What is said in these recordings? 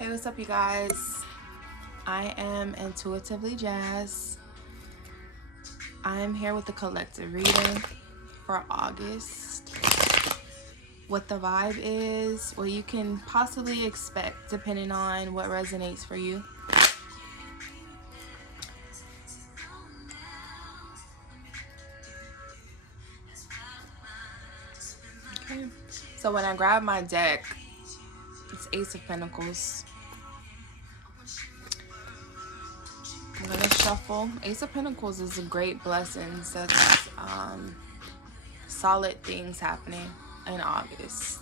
Hey, what's up, you guys? I am Intuitively Jazz. I am here with the collective reading for August. What the vibe is, what you can possibly expect depending on what resonates for you. Okay. So when I grab my deck, it's Ace of Pentacles. I'm going to shuffle. Ace of Pentacles is a great blessing. That's solid things happening in August.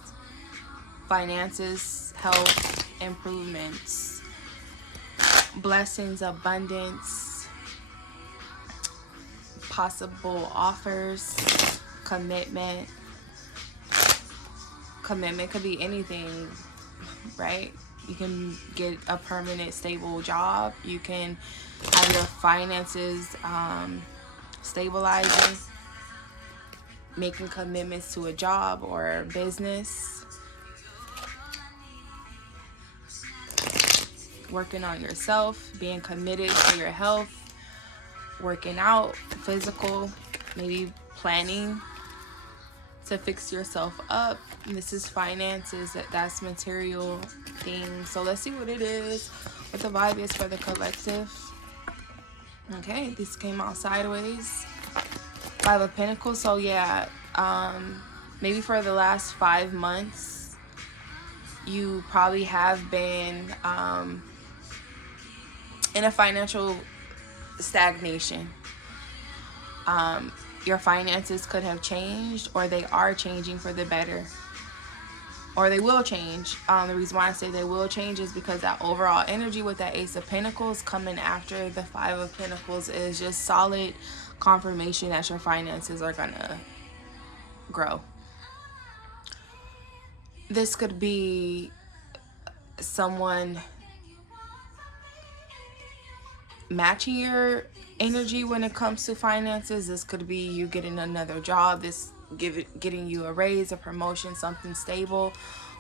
Finances, health, improvements, blessings, abundance, possible offers, commitment. Commitment could be anything, right? You can get a permanent, stable job. You can have your finances stabilizing, making commitments to a job or a business, working on yourself, being committed to your health, working out, physical, maybe planning to fix yourself up. This is finances, that's material things. So let's see what it is, what the vibe is for the collective. Okay, this came out sideways. Five of Pentacles. So yeah, maybe for the last 5 months, you probably have been in a financial stagnation. Your finances could have changed, or they are changing for the better, or they will change. The reason why I say they will change is because that overall energy with that Ace of Pentacles coming after the Five of Pentacles is just solid confirmation that your finances are gonna grow. This could be someone matching your energy when it comes to finances. This could be you getting another job, getting you a raise, a promotion, something stable,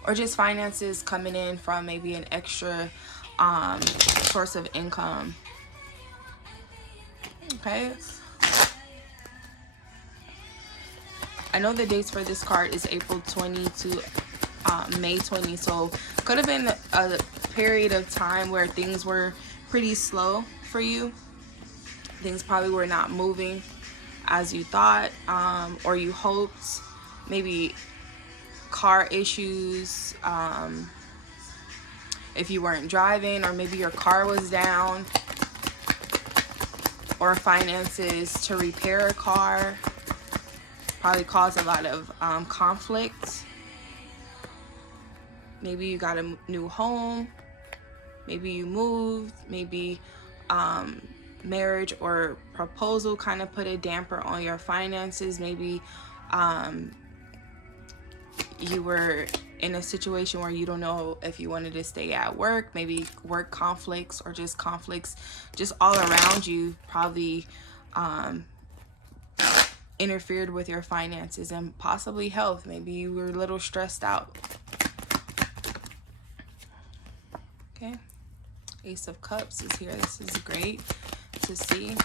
or just finances coming in from maybe an extra source of income. Okay, I know the dates for this card is April 20 to May 20, so could have been a period of time where things were pretty slow for you. Things probably were not moving as you thought, or you hoped. Maybe car issues, if you weren't driving, or maybe your car was down, or finances to repair a car probably caused a lot of conflict. Maybe you got a new home, maybe you moved, maybe marriage or proposal kind of put a damper on your finances. Maybe you were in a situation where you don't know if you wanted to stay at work. Maybe work conflicts, or just conflicts just all around you probably interfered with your finances and possibly health. Maybe you were a little stressed out. Okay, Ace of Cups is here. This is great to see.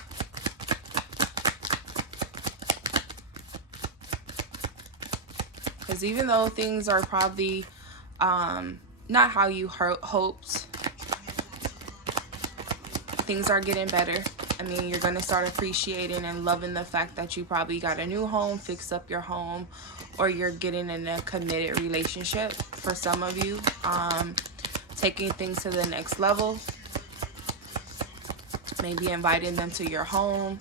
Because even though things are probably not how you hoped, things are getting better. I mean, you're going to start appreciating and loving the fact that you probably got a new home, fixed up your home, or you're getting in a committed relationship for some of you. Taking things to the next level. Maybe inviting them to your home,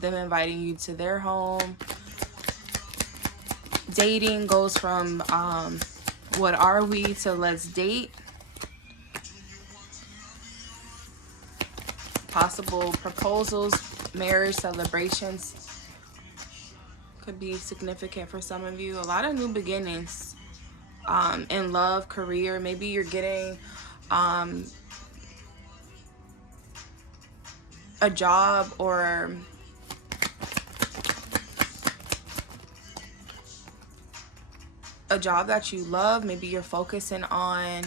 them inviting you to their home. Dating goes from what are we to let's date. Possible proposals, marriage celebrations could be significant for some of you. A lot of new beginnings in love, career. Maybe you're getting a job or a job that you love. Maybe you're focusing on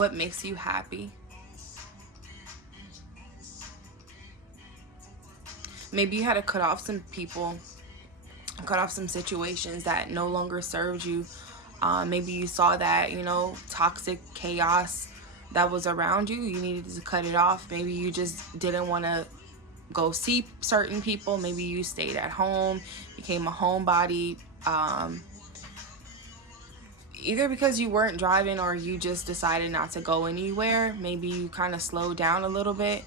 what makes you happy. Maybe you had to cut off some people, cut off some situations that no longer served you. Maybe you saw that, you know, toxic chaos that was around you. You needed to cut it off. Maybe you just didn't want to go see certain people. Maybe you stayed at home, became a homebody. Either because you weren't driving or you just decided not to go anywhere. Maybe you kind of slowed down a little bit,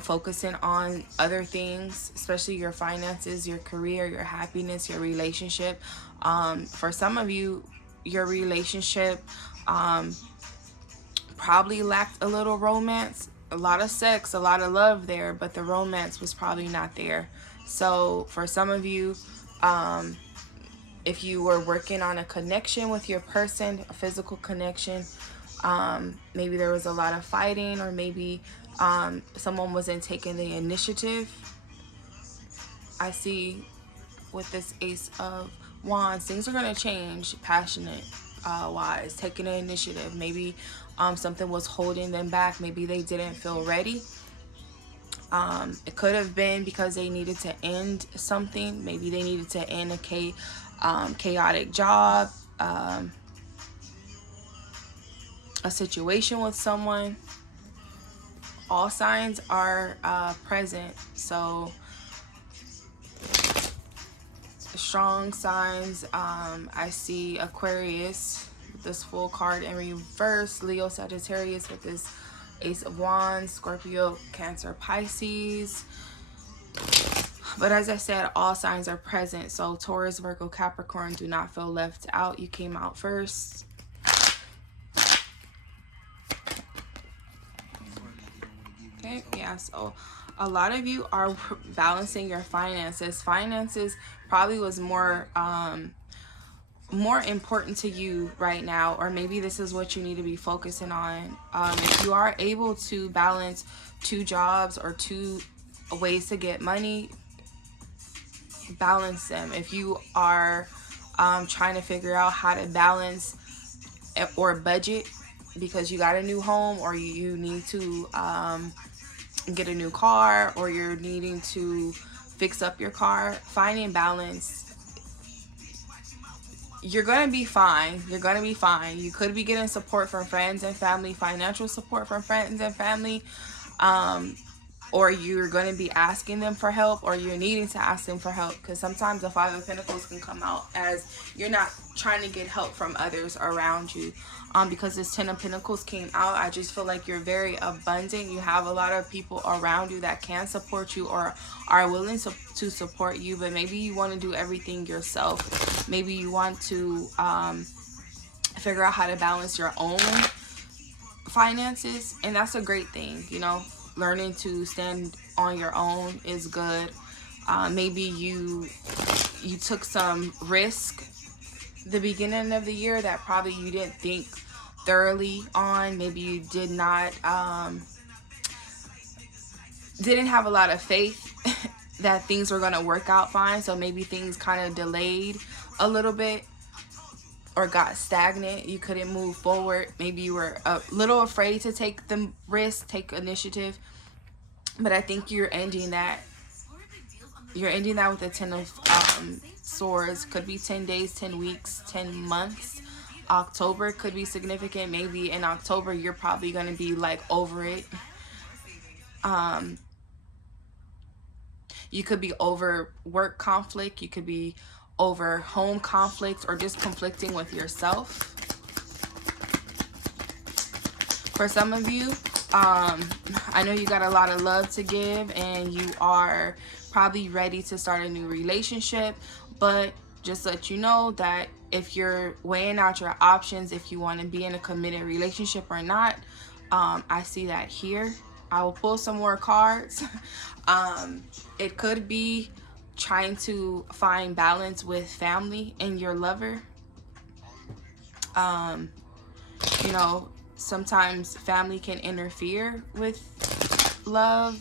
focusing on other things, especially your finances, your career, your happiness, your relationship. For some of you, your relationship probably lacked a little romance, a lot of sex, a lot of love there, but the romance was probably not there. So for some of you, if you were working on a connection with your person, a physical connection, maybe there was a lot of fighting, or maybe someone wasn't taking the initiative. I see with this Ace of Wands, things are going to change passionate wise, taking the initiative. Maybe something was holding them back. Maybe they didn't feel ready. It could have been because they needed to end something. Maybe they needed to end a chaotic job, a situation with someone. All signs are present. So strong signs. I see Aquarius with this full card in reverse, Leo, Sagittarius with this Ace of Wands, Scorpio, Cancer, Pisces. But as I said, all signs are present. So Taurus, Virgo, Capricorn, do not feel left out. You came out first. Okay, yeah, so a lot of you are balancing your finances. Finances probably was more important to you right now, or maybe this is what you need to be focusing on. If you are able to balance 2 jobs or 2 ways to get money, balance them. If you are trying to figure out how to balance or budget because you got a new home, or you need to get a new car, or you're needing to fix up your car, finding balance, you're gonna be fine. You're gonna be fine. You could be getting support from friends and family, financial support from friends and family, or you're going to be asking them for help, or you're needing to ask them for help, because sometimes the Five of Pentacles can come out as you're not trying to get help from others around you. Because this Ten of Pentacles came out, I just feel like you're very abundant. You have a lot of people around you that can support you or are willing to support you, but maybe you want to do everything yourself. Maybe you want to figure out how to balance your own finances, and that's a great thing, you know. Learning to stand on your own is good. Maybe you took some risk the beginning of the year that probably you didn't think thoroughly on. Maybe you didn't have a lot of faith that things were going to work out fine. So maybe things kind of delayed a little bit or got stagnant. You couldn't move forward. Maybe you were a little afraid to take the risk, take initiative. But I think you're ending that. You're ending that with the 10 of Swords. Could be 10 days, 10 weeks, 10 months. October could be significant. Maybe in October you're probably going to be like over it. You could be over work conflict. You could be over home conflict, or just conflicting with yourself. For some of you, I know you got a lot of love to give, and you are probably ready to start a new relationship, but just let you know that if you're weighing out your options, if you want to be in a committed relationship or not, I see that here. I will pull some more cards. It could be trying to find balance with family and your lover. You know, sometimes family can interfere with love.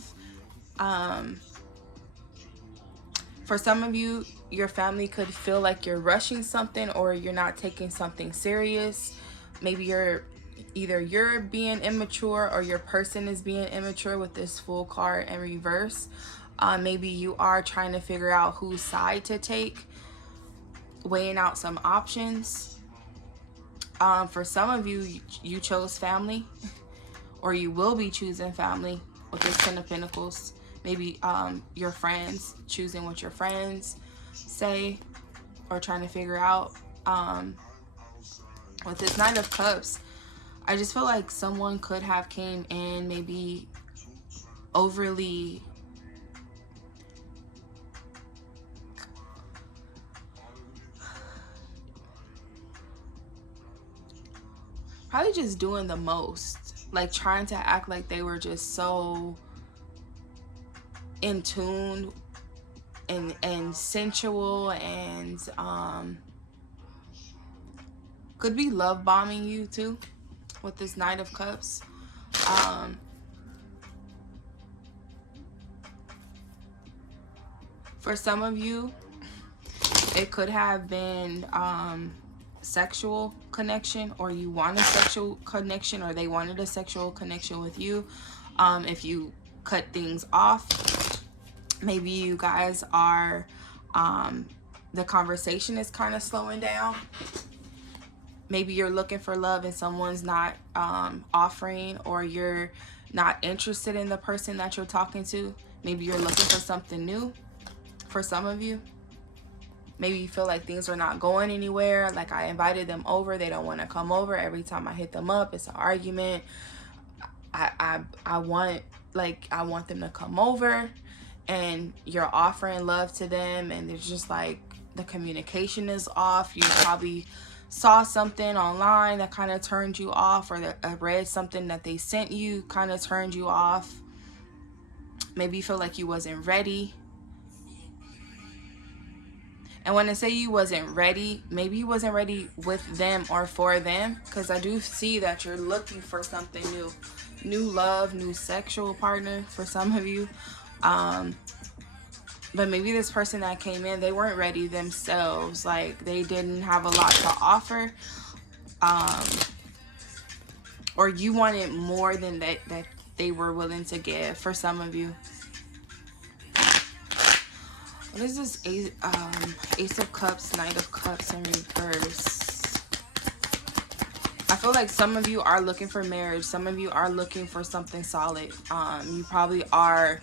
For some of you, your family could feel like you're rushing something, or you're not taking something serious. Maybe you're either you're being immature or your person is being immature with this Fool card in reverse. Maybe you are trying to figure out whose side to take, weighing out some options. For some of you, you chose family, or you will be choosing family with this Ten of Pentacles. Maybe your friends, choosing what your friends say or trying to figure out. With this Knight of Cups, I just feel like someone could have came in maybe overly probably just doing the most, like trying to act like they were just so in tune and sensual, and could be love bombing you too with this Knight of Cups. For some of you, it could have been sexual connection, or you want a sexual connection, or they wanted a sexual connection with you. If you cut things off, maybe you guys are the conversation is kind of slowing down. Maybe you're looking for love and someone's not offering, or you're not interested in the person that you're talking to. Maybe you're looking for something new for some of you. Maybe you feel like things are not going anywhere. Like, I invited them over, they don't want to come over. Every time I hit them up, it's an argument. I want them to come over, and you're offering love to them, and it's just like the communication is off. You probably saw something online that kind of turned you off, or read something that they sent you kind of turned you off. Maybe you feel like you wasn't ready. And when I say you wasn't ready, maybe you wasn't ready with them or for them, because I do see that you're looking for something new. New love, new sexual partner for some of you. But maybe this person that came in, they weren't ready themselves. Like, they didn't have a lot to offer. Or you wanted more than that they were willing to give for some of you. What is this Ace of Cups, Knight of Cups in reverse? I feel like some of you are looking for marriage. Some of you are looking for something solid. You probably are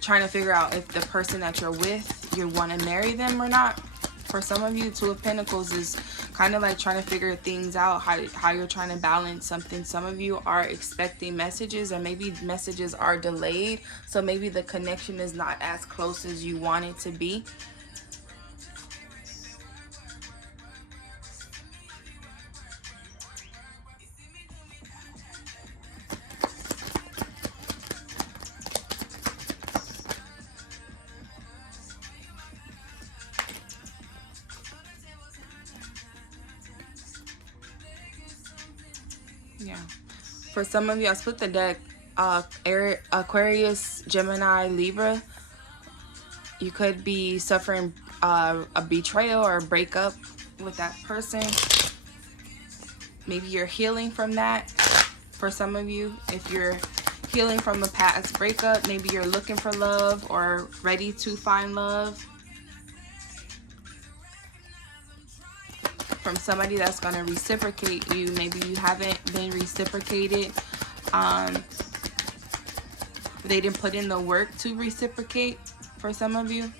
trying to figure out if the person that you're with, you want to marry them or not. For some of you, Two of Pentacles is kind of like trying to figure things out, how you're trying to balance something. Some of you are expecting messages, or maybe messages are delayed. So maybe the connection is not as close as you want it to be. Yeah. For some of you, I split the deck. Aquarius, Gemini, Libra. You could be suffering a betrayal or a breakup with that person. Maybe you're healing from that. For some of you, if you're healing from a past breakup, maybe you're looking for love or ready to find love from somebody that's going to reciprocate you. Maybe you haven't been reciprocated. They didn't put in the work to reciprocate for some of you.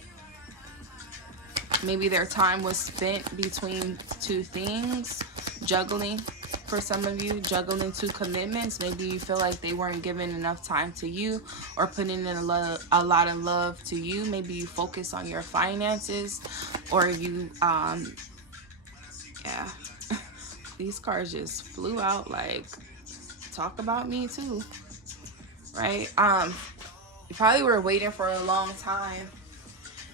Maybe their time was spent between two things, juggling. For some of you, juggling two commitments. Maybe you feel like they weren't giving enough time to you, or putting in a lot of love to you. Maybe you focus on your finances, or you yeah. These cards just flew out like, talk about me too, right? You probably were waiting for a long time.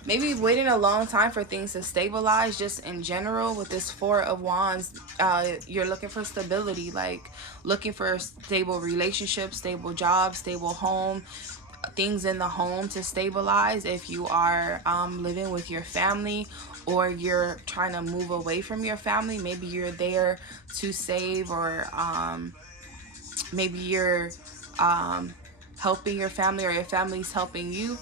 Maybe you've waited a long time for things to stabilize, just in general. With this Four of Wands, you're looking for stability, like looking for a stable relationship, stable job, stable home, things in the home to stabilize. If you are living with your family, or you're trying to move away from your family, maybe you're there to save, or Maybe you're helping your family, or your family's helping you.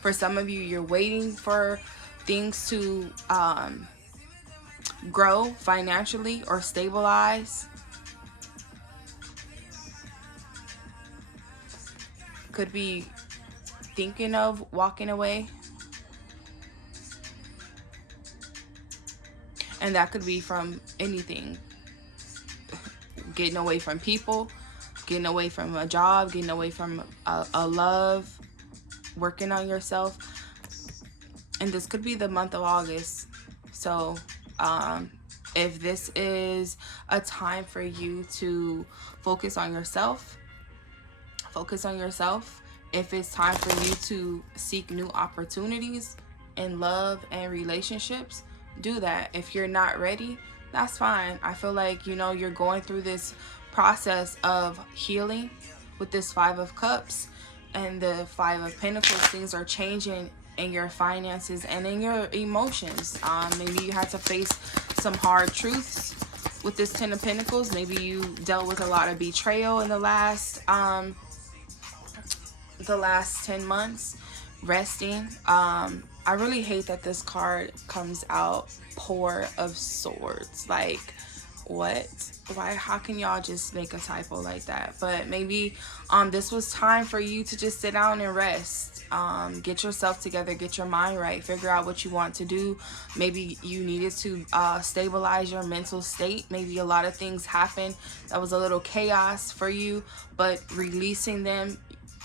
For some of you, you're waiting for things to grow financially or stabilize. Could be thinking of walking away. And that could be from anything. Getting away from people, getting away from a job, getting away from a love, working on yourself. And this could be the month of August. So if this is a time for you to focus on yourself, focus on yourself. If it's time for you to seek new opportunities in love and relationships, do that. If you're not ready, that's fine. I feel like, you're going through this process of healing with this Five of Cups and the Five of Pentacles. Things are changing in your finances and in your emotions. Maybe you had to face some hard truths with this Ten of Pentacles. Maybe you dealt with a lot of betrayal in the last 10 months. Resting. I really hate that this card comes out, Four of Swords. Like, what? Why? How can y'all just make a typo like that? But maybe this was time for you to just sit down and rest. Get yourself together, get your mind right, figure out what you want to do. Maybe you needed to stabilize your mental state. Maybe a lot of things happened that was a little chaos for you, but releasing them,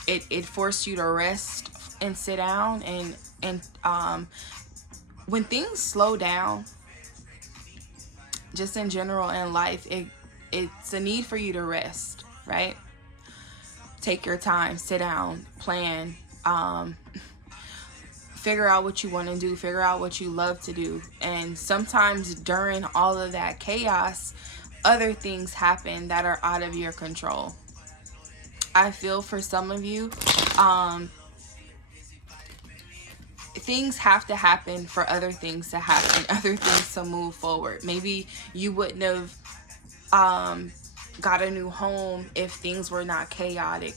it forced you to rest and sit down. And when things slow down, just in general in life, it's a need for you to rest, right? Take your time, sit down, plan, figure out what you want to do, figure out what you love to do. And sometimes during all of that chaos, other things happen that are out of your control. I feel for some of you, things have to happen for other things to happen, other things to move forward. Maybe you wouldn't have got a new home if things were not chaotic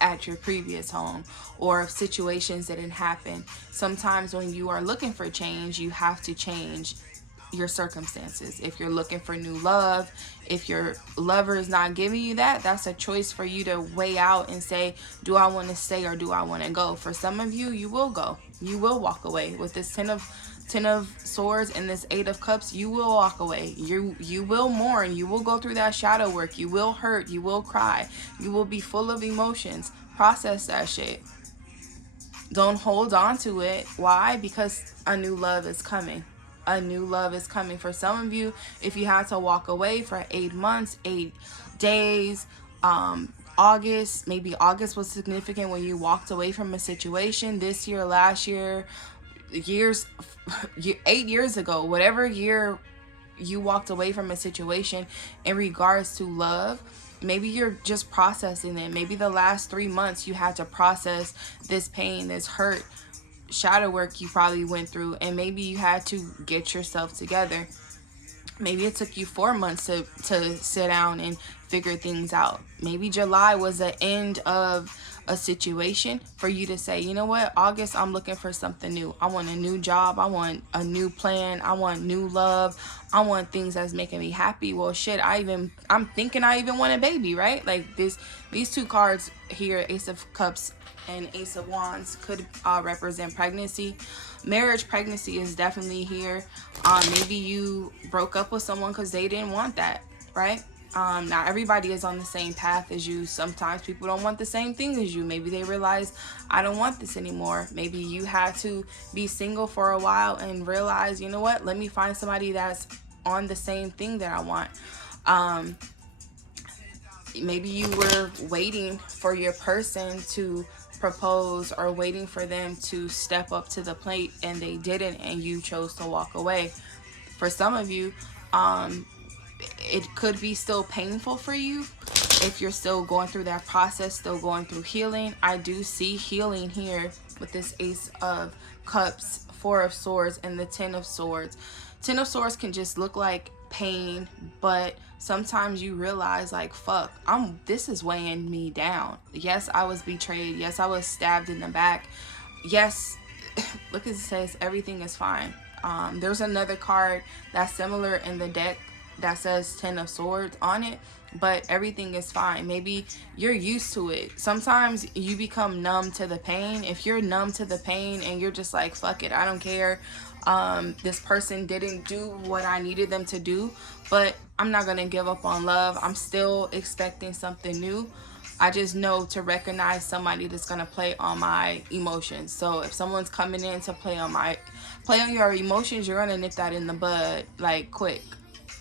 at your previous home, or if situations didn't happen. Sometimes when you are looking for change, you have to change your circumstances. If you're looking for new love, if your lover is not giving you that, that's a choice for you to weigh out and say, do I want to stay or do I want to go? For some of you, you will go. You will walk away. With this Ten of Swords and this Eight of Cups, you will walk away. You will mourn. You will go through that shadow work. You will hurt. You will cry. You will be full of emotions. Process that shit. Don't hold on to it. Why? Because a new love is coming. A new love is coming. For some of you, if you had to walk away for 8 months, 8 days, August, maybe August was significant when you walked away from a situation. This year, last year, 8 years ago, whatever year you walked away from a situation in regards to love, maybe you're just processing it. Maybe the last 3 months you had to process this pain, this hurt, shadow work you probably went through, and maybe you had to get yourself together. Maybe it took you 4 months to sit down and figure things out. Maybe July was the end of a situation for you to say, you know what, August, I'm looking for something new. I want a new job. I want a new plan. I want new love. I want things that's making me happy. Well, shit, I'm thinking I even want a baby, right? Like these two cards here, Ace of Cups and Ace of Wands, could represent pregnancy. Marriage, pregnancy is definitely here. Maybe you broke up with someone because they didn't want that, right? Not everybody is on the same path as you. Sometimes people don't want the same thing as you. Maybe they realize, I don't want this anymore. Maybe you had to be single for a while and realize, you know what, let me find somebody that's on the same thing that I want. Maybe you were waiting for your person to propose, or waiting for them to step up to the plate and they didn't, and you chose to walk away. For some of you, it could be still painful for you if you're still going through that process, still going through healing. I do see healing here with this Ace of Cups, Four of Swords, and the Ten of Swords. Ten of Swords can just look like pain, but sometimes you realize like, fuck, this is weighing me down. Yes, I was betrayed. Yes, I was stabbed in the back. Yes, look, it says everything is fine. There's another card that's similar in the deck that says 10 of Swords on it, but everything is fine. Maybe you're used to it. Sometimes you become numb to the pain. If you're numb to the pain and you're just like, fuck it, I don't care. This person didn't do what I needed them to do, but I'm not gonna give up on love. I'm still expecting something new. I just know to recognize somebody that's gonna play on my emotions. So if someone's coming in to play on your emotions, you're gonna nip that in the bud like quick.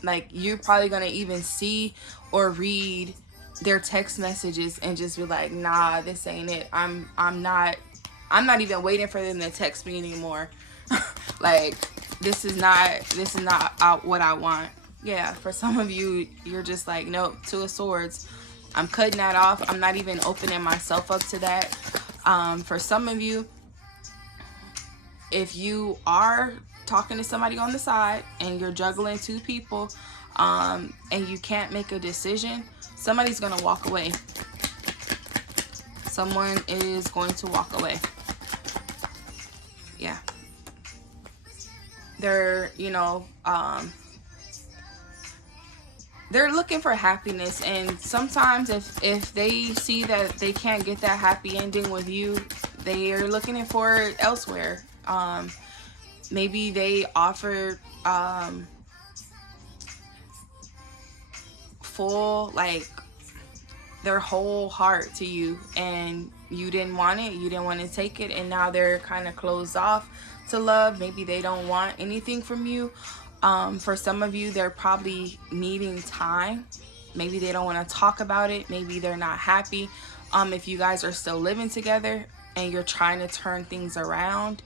Like, you're probably gonna even see or read their text messages and just be like, nah, this ain't it. I'm not even waiting for them to text me anymore. Like, this is not what I want. Yeah, for some of you, you're just like, nope, Two of Swords. I'm cutting that off. I'm not even opening myself up to that. For some of you, if you are talking to somebody on the side and you're juggling two people, and you can't make a decision, somebody's gonna walk away. Someone is going to walk away. Yeah. They're, they're looking for happiness, and sometimes if they see that they can't get that happy ending with you, they are looking for it elsewhere. Maybe they offered full, like, their whole heart to you, and you didn't want it, you didn't want to take it, and now they're kind of closed off to love. Maybe they don't want anything from you. For some of you, they're probably needing time. Maybe they don't want to talk about it. Maybe they're not happy. If you guys are still living together and you're trying to turn things around,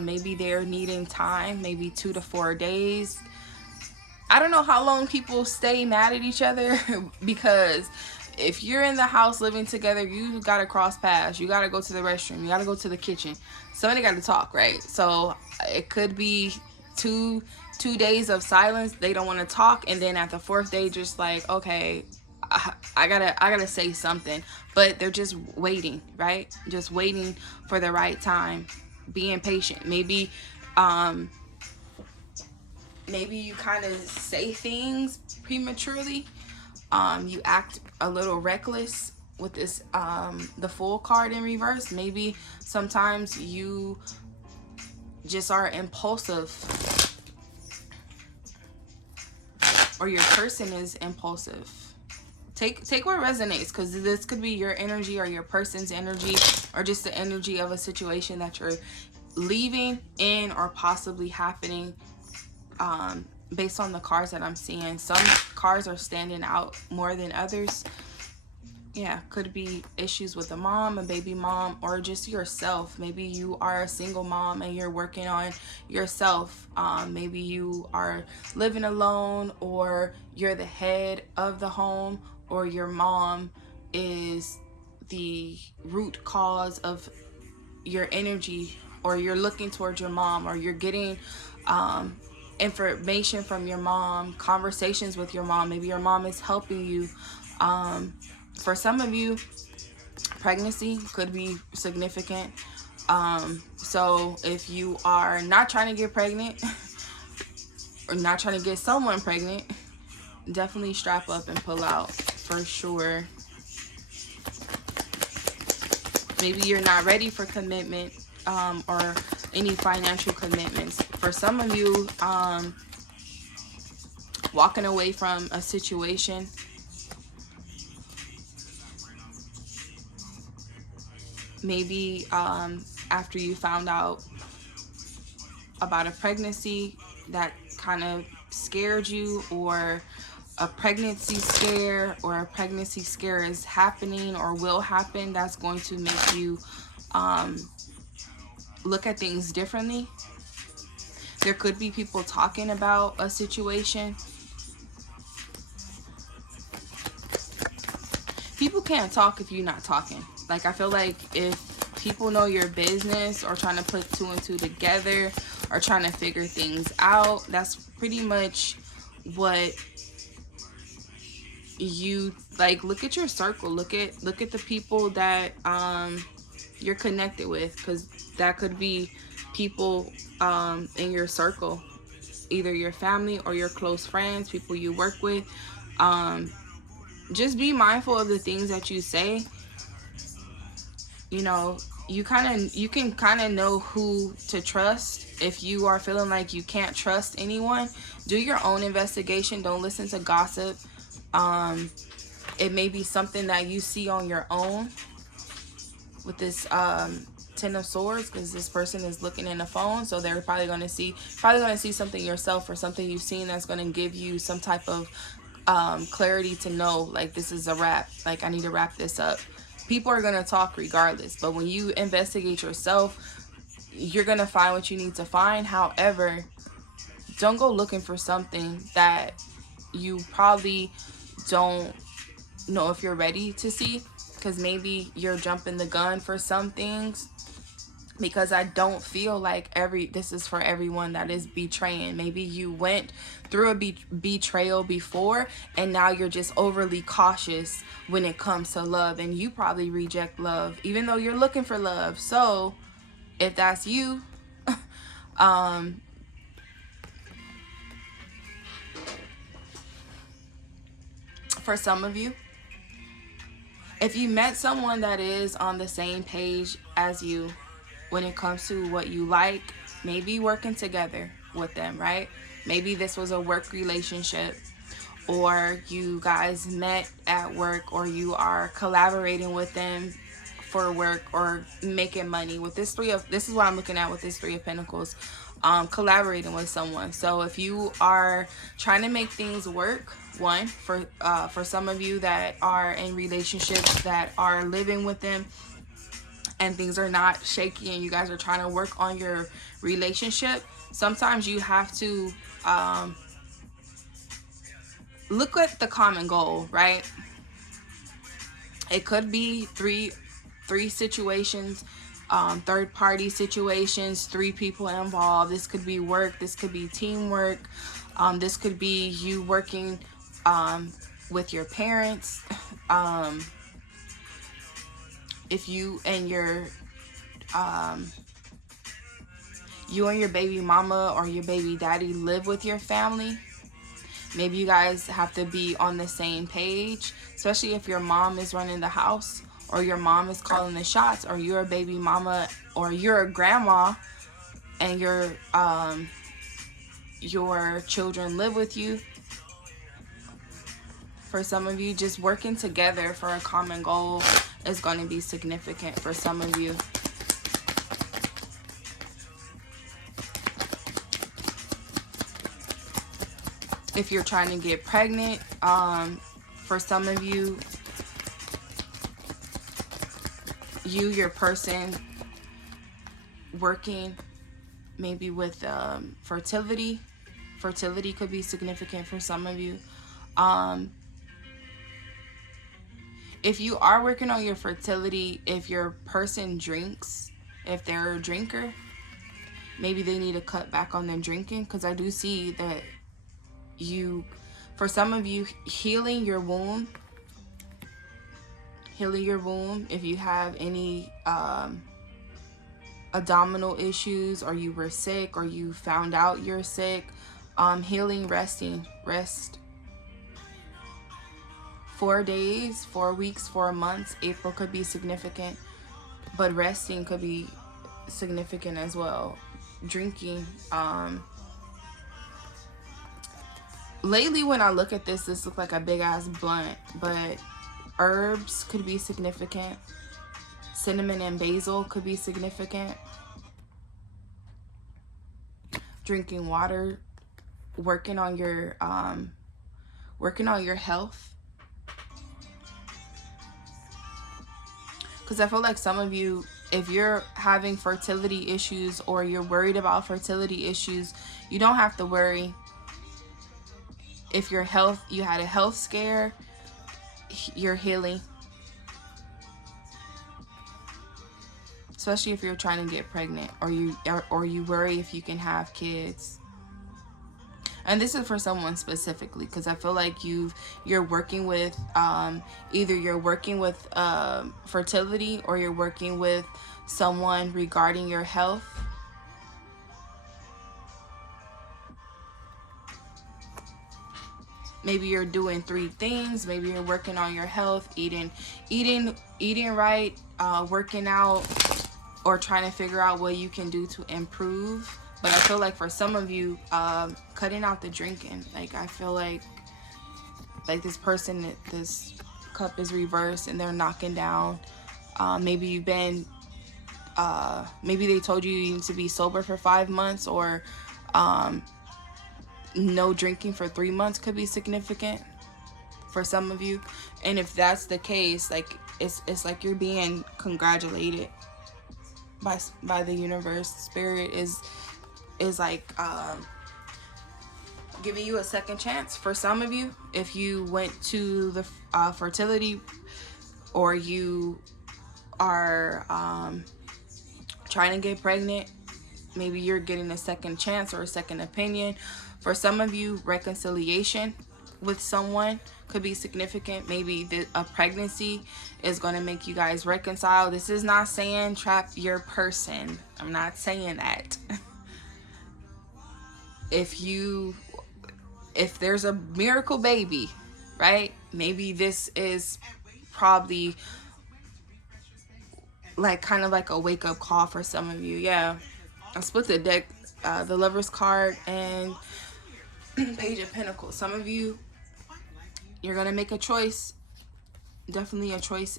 maybe they're needing time, maybe 2 to 4 days. I don't know how long people stay mad at each other because if you're in the house living together, you gotta cross paths, you gotta go to the restroom, you gotta go to the kitchen, somebody gotta talk, right? So it could be two days of silence, they don't want to talk, and then at the 4th day, just like, okay, I gotta say something, but they're just waiting, right? Just waiting for the right time, being patient. Maybe you kind of say things prematurely. You act a little reckless with this, the Fool card in reverse. Maybe sometimes you just are impulsive, or your person is impulsive. Take what resonates, because this could be your energy or your person's energy, or just the energy of a situation that you're leaving in or possibly happening. Based on the cards that I'm seeing, some cards are standing out more than others. Yeah, could be issues with a mom, a baby mom, or just yourself. Maybe you are a single mom and you're working on yourself. Maybe you are living alone, or you're the head of the home, or your mom is the root cause of your energy, or you're looking towards your mom, or you're getting information from your mom, conversations with your mom. Maybe your mom is helping you. For some of you, pregnancy could be significant. So if you are not trying to get pregnant or not trying to get someone pregnant, definitely strap up and pull out for sure. Maybe you're not ready for commitment, or any financial commitments. For some of you, walking away from a situation. Maybe after you found out about a pregnancy that kind of scared you, or a pregnancy scare, or a pregnancy scare is happening or will happen, that's going to make you look at things differently. There could be people talking about a situation. People can't talk if you're not talking. Like, I feel like if people know your business, or trying to put 2 and 2 together, or trying to figure things out, that's pretty much what you like look at your circle, look at the people that you're connected with, because that could be people in your circle, either your family or your close friends, people you work with. Just be mindful of the things that you say. You know, you can kind of know who to trust. If you are feeling like you can't trust anyone, do your own investigation. Don't listen to gossip. It may be something that you see on your own with this Ten of Swords, because this person is looking in the phone, so they're probably going to see something yourself, or something you've seen that's going to give you some type of clarity to know, like, this is a wrap, like, I need to wrap this up. People are going to talk regardless, but when you investigate yourself, you're going to find what you need to find. However, don't go looking for something that you probably don't know if you're ready to see, because maybe you're jumping the gun for some things, because I don't feel like this is for everyone that is betraying. Maybe you went through a betrayal before, and now you're just overly cautious when it comes to love, and you probably reject love even though you're looking for love. So if that's you, for some of you, if you met someone that is on the same page as you when it comes to what you like, maybe working together with them, right? Maybe this was a work relationship, or you guys met at work, or you are collaborating with them for work or making money. With this this is what I'm looking at with this Three of Pentacles, collaborating with someone. So if you are trying to make things work, one, for some of you that are in relationships, that are living with them, and things are not shaky, and you guys are trying to work on your relationship, sometimes you have to look at the common goal, right? It could be three situations, third party situations, three people involved. This could be work, this could be teamwork, this could be you working with your parents, if you and your baby mama or your baby daddy live with your family, maybe you guys have to be on the same page, especially if your mom is running the house, or your mom is calling the shots, or you're a baby mama, or you're a grandma, and your children live with you. For some of you, just working together for a common goal is going to be significant for some of you. If you're trying to get pregnant, for some of you, your person working maybe with fertility. Fertility could be significant for some of you. If you are working on your fertility, if your person drinks, if they're a drinker, maybe they need to cut back on their drinking, because I do see that for some of you, healing your womb, if you have any abdominal issues, or you were sick, or you found out you're sick, healing, rest. 4 days, 4 weeks, 4 months. April could be significant, but resting could be significant as well. Drinking. Lately, when I look at this looks like a big ass blunt, but herbs could be significant. Cinnamon and basil could be significant. Drinking water, working on your health. Because I feel like some of you, if you're having fertility issues, or you're worried about fertility issues, you don't have to worry. If you had a health scare, you're healing. Especially if you're trying to get pregnant, or you worry if you can have kids. And this is for someone specifically, because I feel like you're working with either you're working with fertility, or you're working with someone regarding your health. Maybe you're doing 3 things. Maybe you're working on your health, eating right, working out, or trying to figure out what you can do to improve. But I feel like for some of you, cutting out the drinking. Like, I feel like this person, this cup is reversed and they're knocking down. Maybe you've been, maybe they told you need to be sober for 5 months, or no drinking for 3 months could be significant for some of you. And if that's the case, like, it's like you're being congratulated by the universe. Spirit is like giving you a second chance. For some of you, if you went to the fertility, or you are trying to get pregnant, maybe you're getting a second chance or a second opinion. For some of you, reconciliation with someone could be significant. Maybe a pregnancy is going to make you guys reconcile. This is not saying trap your person. I'm not saying that. If there's a miracle baby, right? Maybe this is probably like kind of like a wake-up call for some of you. Yeah, I split the deck, the Lover's card and Page of Pentacles. Some of you, you're gonna make a choice, definitely a choice,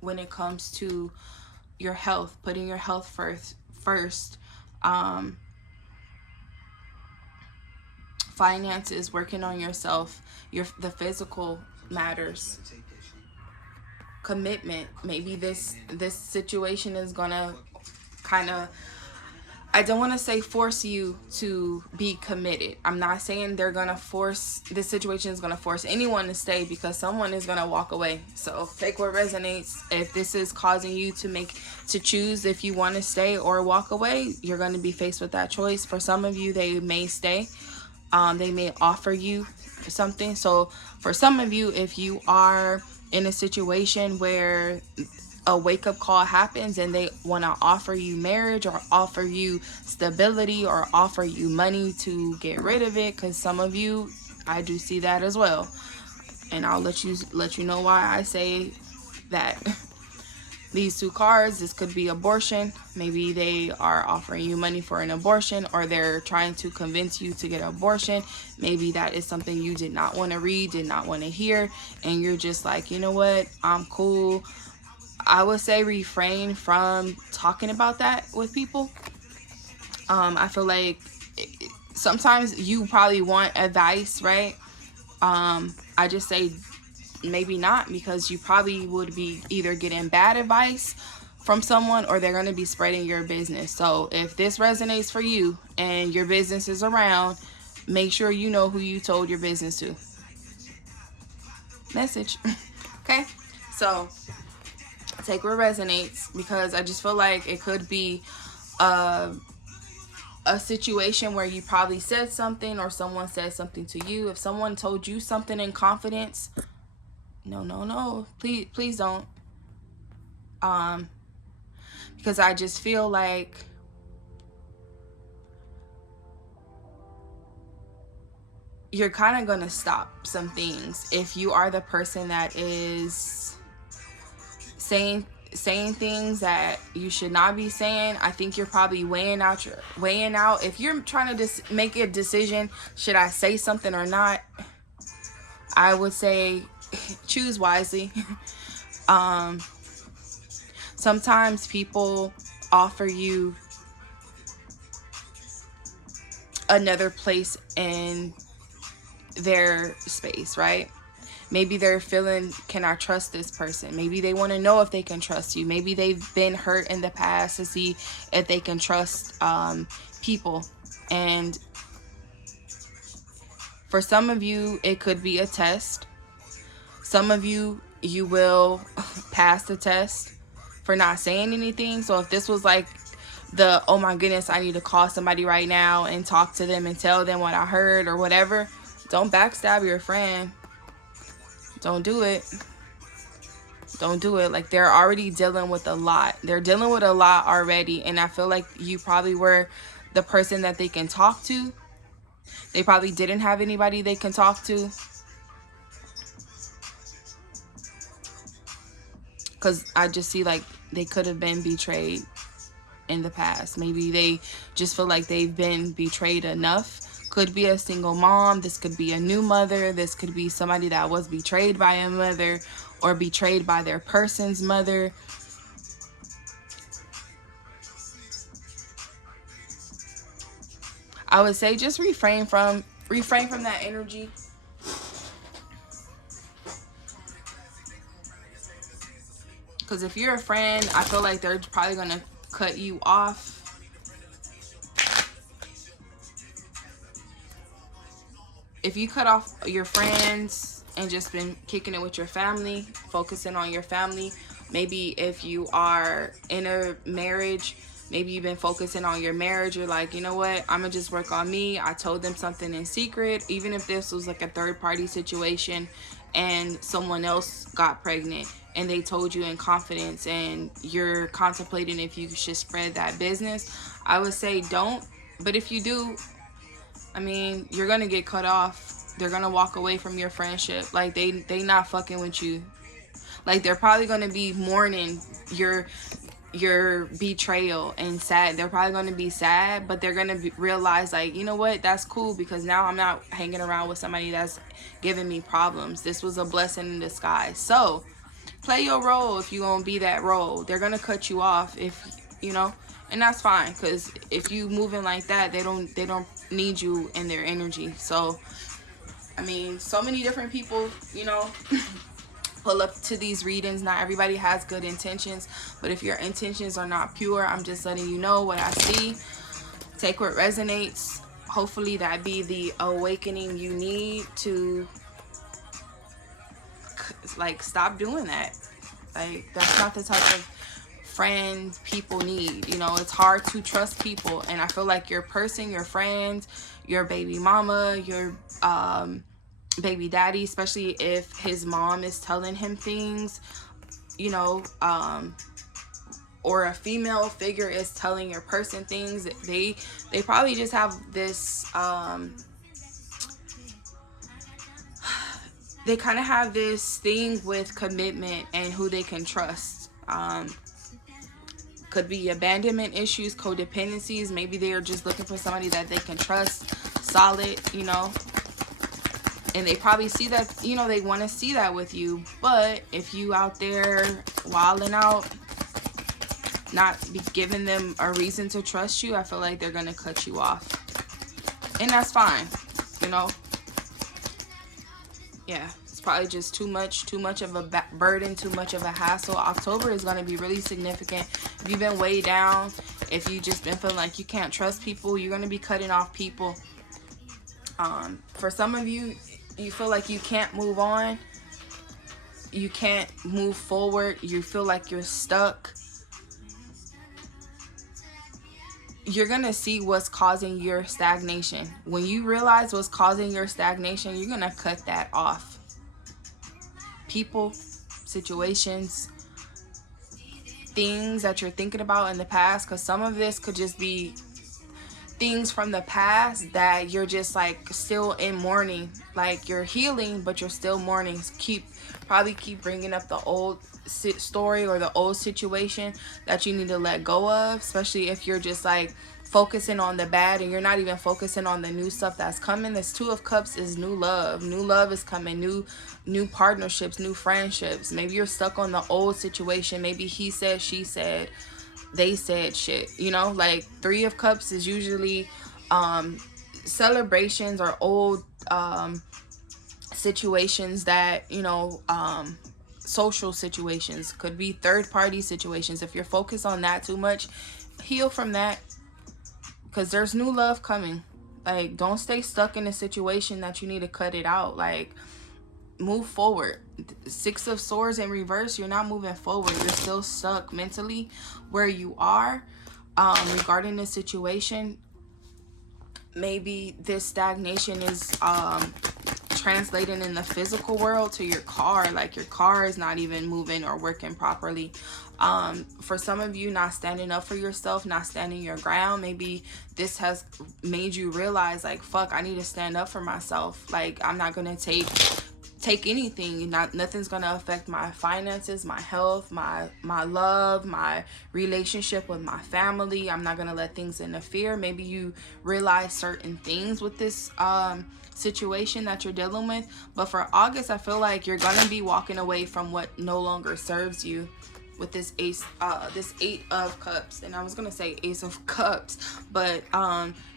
when it comes to your health, putting your health first. Finances, working on yourself, the physical matters. Commitment. Maybe this situation is gonna kind of, I don't want to say force you to be committed. I'm not saying they're gonna force, this situation is gonna force anyone to stay, because someone is gonna walk away. So take what resonates. If this is causing you to choose if you want to stay or walk away, you're going to be faced with that choice. For some of you, they may stay. They may offer you something. So for some of you, if you are in a situation where a wake-up call happens and they want to offer you marriage, or offer you stability, or offer you money to get rid of it, because some of you, I do see that as well, and I'll let you know why I say that. These 2 cards, this could be abortion. Maybe they are offering you money for an abortion, or they're trying to convince you to get an abortion. Maybe that is something you did not want to read, did not want to hear, and you're just like, you know what, I'm cool. I would say refrain from talking about that with people. I feel like sometimes you probably want advice, right? I just say maybe not, because you probably would be either getting bad advice from someone, or they're going to be spreading your business. So if this resonates for you and your business is around, make sure you know who you told your business to. Message. Okay? So take what resonates, because I just feel like it could be a situation where you probably said something, or someone said something to you. If someone told you something in confidence, no, please don't. Because I just feel like you're kind of gonna stop some things if you are the person that is saying things that you should not be saying. I think you're probably weighing out if you're trying to make a decision, should I say something or not? I would say choose wisely. Sometimes people offer you another place in their space, right? Maybe they're feeling, can I trust this person? Maybe they want to know if they can trust you. Maybe they've been hurt in the past to see if they can trust people. And for some of you, it could be a test. Some of you, you will pass the test for not saying anything. So if this was like the, oh my goodness, I need to call somebody right now and talk to them and tell them what I heard or whatever. Don't backstab your friend. Don't do it. Don't do it. Like, they're already dealing with a lot. They're dealing with a lot already. And I feel like you probably were the person that they can talk to. They probably didn't have anybody they can talk to. Because I just see like they could have been betrayed in the past. Maybe they just feel like they've been betrayed enough. Could be a single mom. This could be a new mother. This could be somebody that was betrayed by a mother or betrayed by their person's mother. I would say just refrain from that energy. Because if you're a friend, I feel like they're probably going to cut you off. If you cut off your friends and just been kicking it with your family, focusing on your family, maybe if you are in a marriage, maybe you've been focusing on your marriage, you're like, you know what, I'm gonna just work on me. I told them something in secret, even if this was like a third-party situation and someone else got pregnant and they told you in confidence and you're contemplating if you should spread that business, I would say don't. But if you do, I mean, you're gonna get cut off. They're gonna walk away from your friendship. Like, they not fucking with you. Like, they're probably gonna be mourning your betrayal and sad. They're probably gonna be sad, but they're gonna realize, like, you know what, that's cool, because now I'm not hanging around with somebody that's giving me problems. This was a blessing in disguise. So play your role if you're gonna be that role. They're gonna cut you off if you know, and that's fine, because if you moving like that, they don't need you in their energy. So I mean, so many different people, you know, pull up to these readings. Not everybody has good intentions, but if your intentions are not pure, I'm just letting you know what I see. Take what resonates. Hopefully that be the awakening you need to, like, stop doing that. Like, that's not the type of friend people need. You know, it's hard to trust people, and I feel like your person, your friend, your baby mama, your baby daddy, especially if his mom is telling him things, you know, or a female figure is telling your person things, they probably just have this they kind of have this thing with commitment and who they can trust. Could be abandonment issues, codependencies. Maybe they are just looking for somebody that they can trust, solid, you know. And they probably see that, you know, they want to see that with you. But if you out there wilding out, not be giving them a reason to trust you, I feel like they're going to cut you off. And that's fine, you know. Yeah, it's probably just too much of a burden, too much of a hassle. October is going to be really significant. If you've been way down, if you just been feeling like you can't trust people, you're going to be cutting off people. For some of you, you feel like you can't move on, you can't move forward, you feel like you're stuck. You're gonna see what's causing your stagnation. When you realize what's causing your stagnation, you're gonna cut that off. People, situations, things that you're thinking about in the past, because some of this could just be things from the past that you're just like still in mourning. Like, you're healing, but you're still mourning. Probably keep bringing up the old story or the old situation that you need to let go of, especially if you're just like focusing on the bad and you're not even focusing on the new stuff that's coming. This Two of Cups is new love. New love is coming. New partnerships, new friendships. Maybe you're stuck on the old situation. Maybe he said, she said, they said shit, you know. Like, Three of Cups is usually celebrations or old situations that, you know, social situations, could be third-party situations. If you're focused on that too much, heal from that, because there's new love coming. Like, don't stay stuck in a situation that you need to cut it out. Like, move forward. Six of Swords in reverse, you're not moving forward. You're still stuck mentally where you are. regarding this situation, maybe this stagnation is translating in the physical world to your car. Like your car is not even moving or working properly. For some of you, not standing up for yourself, not standing your ground, maybe this has made you realize, like, fuck, I need to stand up for myself. Like, I'm not gonna take anything. Nothing's gonna affect my finances, my health, my love, my relationship with my family. I'm not gonna let things interfere. Maybe you realize certain things with this situation that you're dealing with. But for August, I feel like you're gonna be walking away from what no longer serves you with this this 8 of Cups. And I was gonna say Ace of Cups, but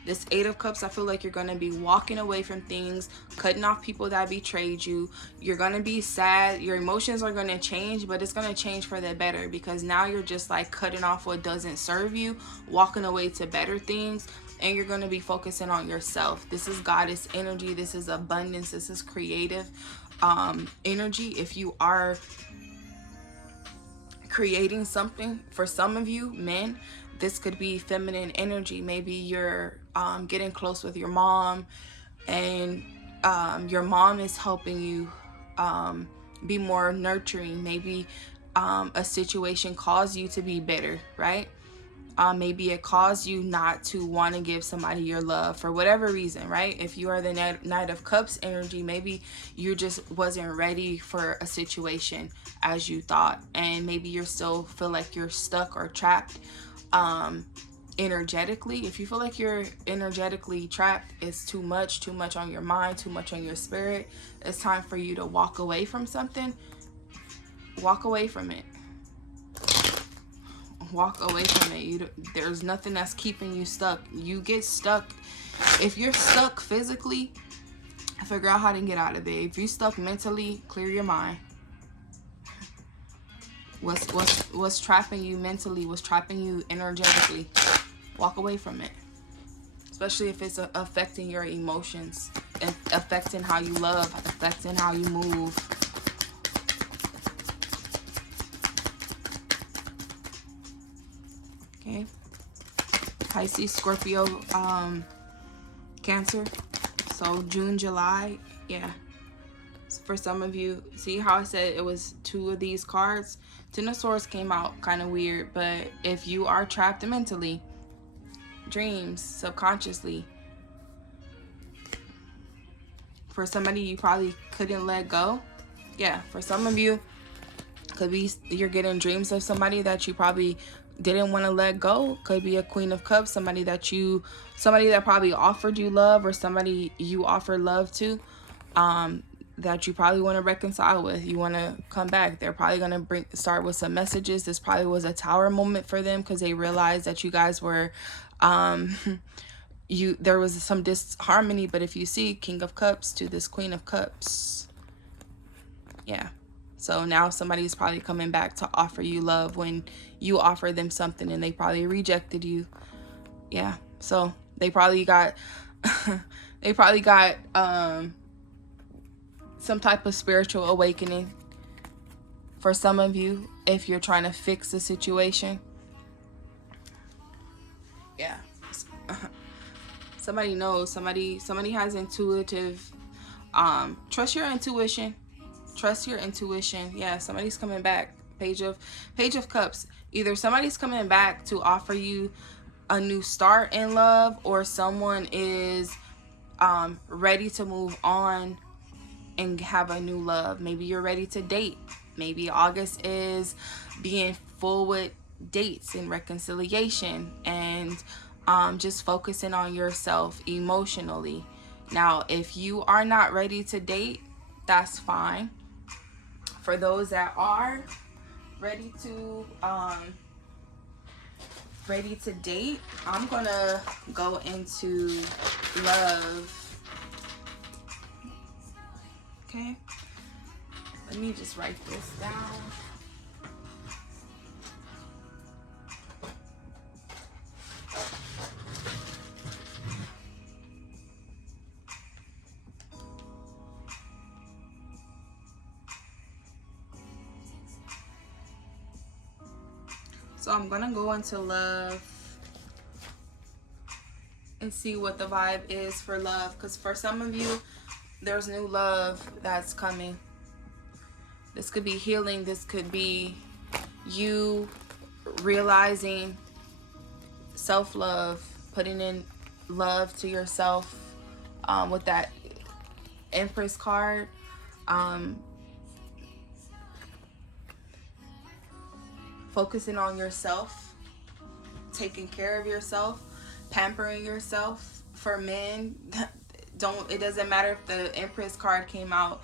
this 8 of Cups, I feel like you're gonna be walking away from things, cutting off people that betrayed you. You're gonna be sad. Your emotions are gonna change, but it's gonna change for the better, because now you're just like cutting off what doesn't serve you, walking away to better things, and you're gonna be focusing on yourself. This is goddess energy. This is abundance. This is creative energy. If you are creating something, for some of you men, this could be feminine energy. Maybe you're getting close with your mom, and your mom is helping you be more nurturing. Maybe a situation caused you to be bitter, right? Maybe it caused you not to want to give somebody your love for whatever reason, right? If you are the Knight of Cups energy, maybe you just wasn't ready for a situation as you thought, and maybe you still feel like you're stuck or trapped energetically. If you feel like you're energetically trapped, it's too much on your mind, too much on your spirit. It's time for you to walk away from something. Walk away from it. Walk away from it. There's nothing that's keeping you stuck. You get stuck. If you're stuck physically, figure out how to get out of it. If you're stuck mentally, clear your mind. What's trapping you mentally? What's trapping you energetically? Walk away from it. Especially if it's affecting your emotions, and affecting how you love, affecting how you move. Okay. Pisces, Scorpio, Cancer. So June, July. Yeah. For some of you, see how I said it was 2 of these cards? Ten of Swords came out kind of weird, but if you are trapped mentally, dreams, subconsciously, for somebody you probably couldn't let go. Yeah, for some of you, could be you're getting dreams of somebody that you probably didn't want to let go. Could be a Queen of Cups, somebody that probably offered you love, or somebody you offered love to, that you probably want to reconcile with. You want to come back. They're probably going to start with some messages. This probably was a tower moment for them, because they realized that you guys were there was some disharmony. But if you see King of Cups to this Queen of Cups, yeah. So now somebody's probably coming back to offer you love when you offer them something and they probably rejected you. Yeah. So they probably got some type of spiritual awakening. For some of you, if you're trying to fix the situation. Yeah. Somebody knows. Somebody has intuitive. Trust your intuition. Trust your intuition. Yeah, somebody's coming back. Page of Cups. Either somebody's coming back to offer you a new start in love, or someone is ready to move on and have a new love. Maybe you're ready to date. Maybe August is being full with dates and reconciliation, and just focusing on yourself emotionally. Now, if you are not ready to date, that's fine. For those that are ready to date, I'm gonna go into love. Okay, let me just write this down. So I'm gonna go into love and see what the vibe is for love. Because for some of you, there's new love that's coming. This could be healing. This could be you realizing self-love, putting in love to yourself with that Empress card. Focusing on yourself, taking care of yourself, pampering yourself. For men, it doesn't matter if the Empress card came out,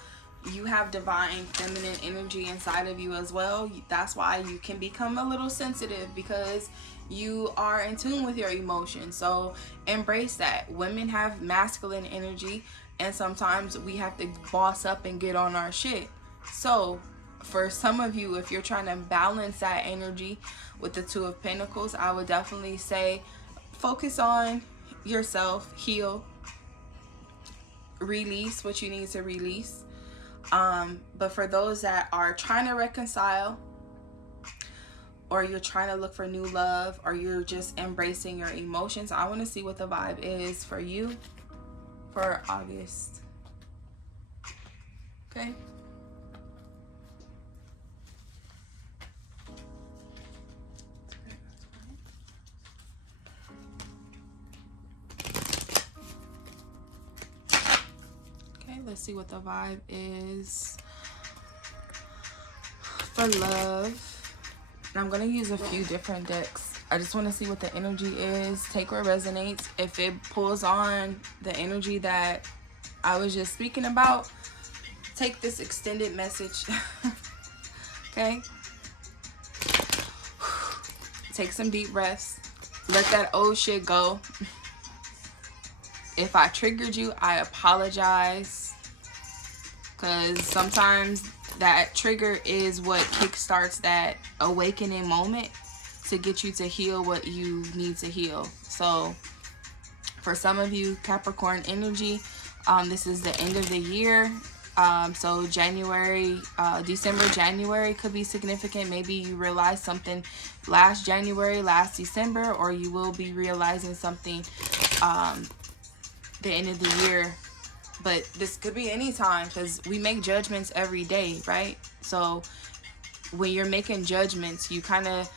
you have divine feminine energy inside of you as well. That's why you can become a little sensitive, because you are in tune with your emotions. So embrace that. Women have masculine energy, and sometimes we have to boss up and get on our shit. So for some of you, if you're trying to balance that energy with the Two of Pentacles, I would definitely say focus on yourself, heal, release what you need to release. But for those that are trying to reconcile, or you're trying to look for new love, or you're just embracing your emotions, I want to see what the vibe is for you for August. Okay. Let's see what the vibe is for love. And I'm going to use a few different decks. I just want to see what the energy is. Take what resonates. If it pulls on the energy that I was just speaking about, take this extended message. Okay? Take some deep breaths. Let that old shit go. If I triggered you, I apologize. Because sometimes that trigger is what kickstarts that awakening moment to get you to heal what you need to heal. So for some of you, Capricorn energy, this is the end of the year. So January, December, January could be significant. Maybe you realize something last January, last December, or you will be realizing something the end of the year. But this could be any time, because we make judgments every day, right? So when you're making judgments, you kind of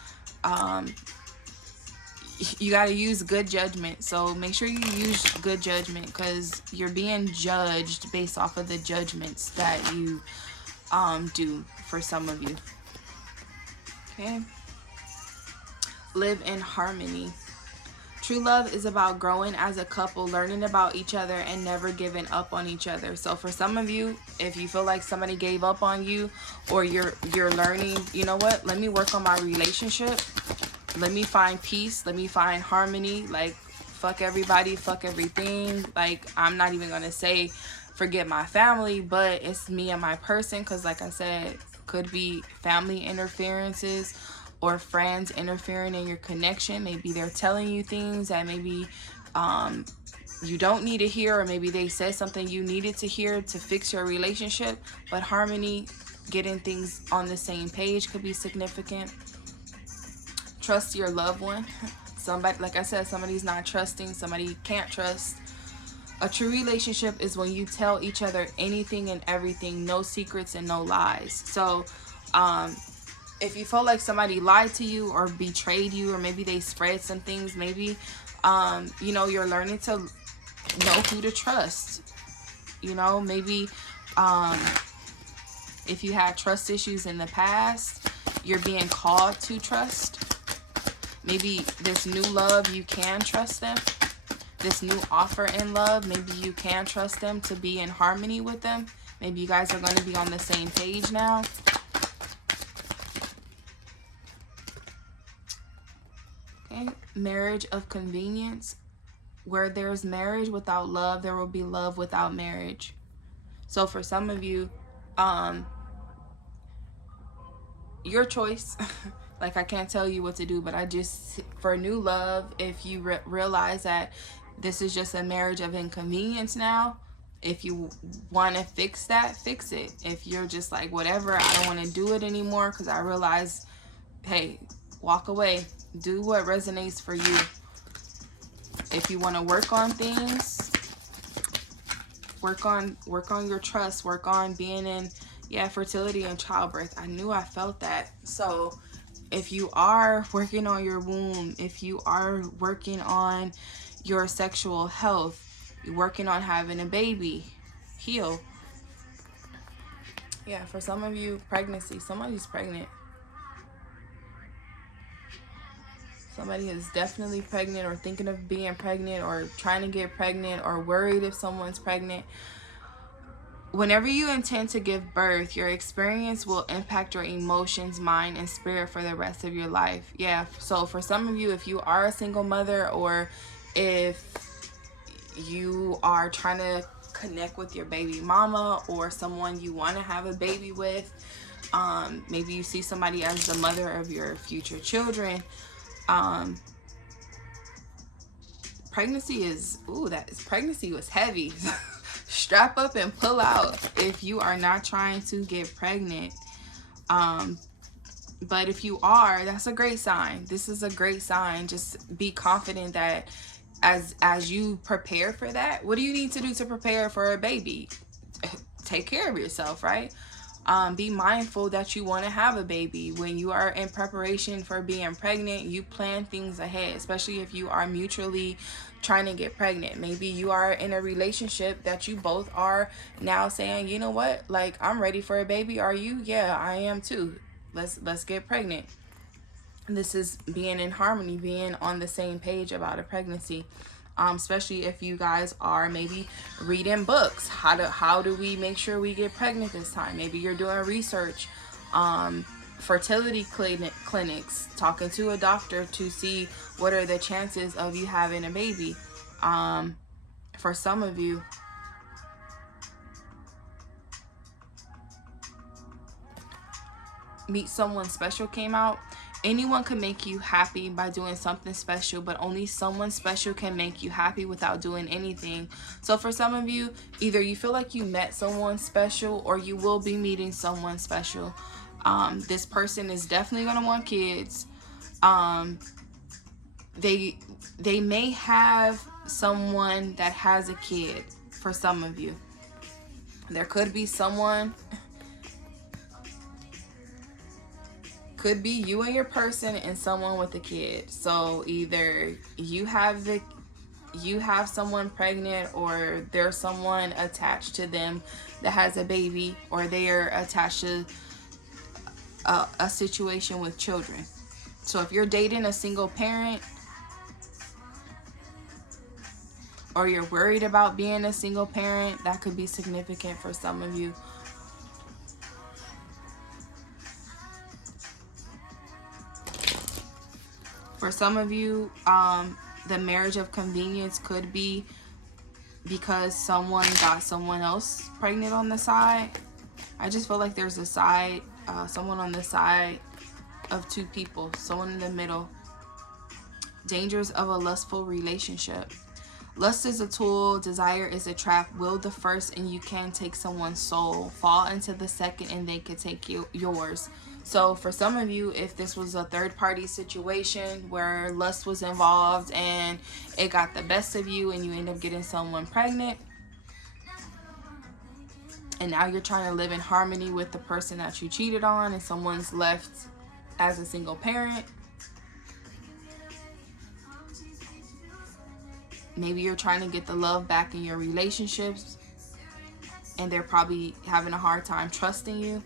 you got to use good judgment. So make sure you use good judgment, because you're being judged based off of the judgments that you do for some of you. Okay. Live in harmony. True love is about growing as a couple, learning about each other, and never giving up on each other. So for some of you, if you feel like somebody gave up on you, or you're learning, you know what, let me work on my relationship. Let me find peace. Let me find harmony. Like, fuck everybody, fuck everything. Like, I'm not even going to say forget my family, but it's me and my person. Because like I said, could be family interferences, or friends interfering in your connection. Maybe they're telling you things that maybe you don't need to hear, or maybe they said something you needed to hear to fix your relationship. But harmony, getting things on the same page could be significant. Trust your loved one. Somebody, like I said, somebody's not trusting, somebody can't trust. A true relationship is when you tell each other anything and everything, no secrets and no lies. So if you felt like somebody lied to you or betrayed you, or maybe they spread some things, maybe, you know, you're learning to know who to trust. You know, maybe if you had trust issues in the past, you're being called to trust. Maybe this new love, you can trust them. This new offer in love, maybe you can trust them to be in harmony with them. Maybe you guys are going to be on the same page now. Okay, marriage of convenience. Where there's marriage without love, there will be love without marriage. So for some of you, your choice. Like, I can't tell you what to do, but I just, for new love, if you realize that this is just a marriage of inconvenience now, if you want to fix that, fix it. If you're just like, whatever, I don't want to do it anymore because I realize, hey, walk away. Do what resonates for you. If you want to work on things, work on your trust, work on being in fertility and childbirth. I knew I felt that. So if you are working on your womb, if you are working on your sexual health, you're working on having a baby, heal. Yeah, for some of you, pregnancy, somebody's pregnant. Somebody is definitely pregnant or thinking of being pregnant or trying to get pregnant or worried if someone's pregnant. Whenever you intend to give birth, your experience will impact your emotions, mind, and spirit for the rest of your life. Yeah, so for some of you, if you are a single mother or if you are trying to connect with your baby mama or someone you want to have a baby with, maybe you see somebody as the mother of your future children. Pregnancy was heavy. Strap up and pull out if you are not trying to get pregnant. But if you are, that's a great sign. This is a great sign. Just be confident that as you prepare for that, what do you need to do to prepare for a baby? Take care of yourself, right? Be mindful that you want to have a baby. When you are in preparation for being pregnant, you plan things ahead, especially if you are mutually trying to get pregnant. Maybe you are in a relationship that you both are now saying, you know what, like, I'm ready for a baby. Are you? Yeah, I am too. Let's get pregnant. This is being in harmony, being on the same page about a pregnancy. Especially if you guys are maybe reading books. How do we make sure we get pregnant this time? Maybe you're doing research, fertility clinics, talking to a doctor to see what are the chances of you having a baby. For some of you, Meet Someone Special came out. Anyone can make you happy by doing something special, but only someone special can make you happy without doing anything. So for some of you, either you feel like you met someone special or you will be meeting someone special. This person is definitely going to want kids. They may have someone that has a kid for some of you. There could be someone... Could be you and your person and someone with a kid. So either you have someone pregnant, or there's someone attached to them that has a baby, or they are attached to a situation with children. So if you're dating a single parent, or you're worried about being a single parent, that could be significant for some of you. For some of you, the marriage of convenience could be because someone got someone else pregnant on the side. I just feel like there's a side, someone on the side of two people, someone in the middle. Dangers of a lustful relationship. Lust is a tool, desire is a trap. Will the first and you can take someone's soul. Fall into the second and they can take yours. So for some of you, if this was a third-party situation where lust was involved and it got the best of you and you end up getting someone pregnant, and now you're trying to live in harmony with the person that you cheated on, and someone's left as a single parent, maybe you're trying to get the love back in your relationships and they're probably having a hard time trusting you.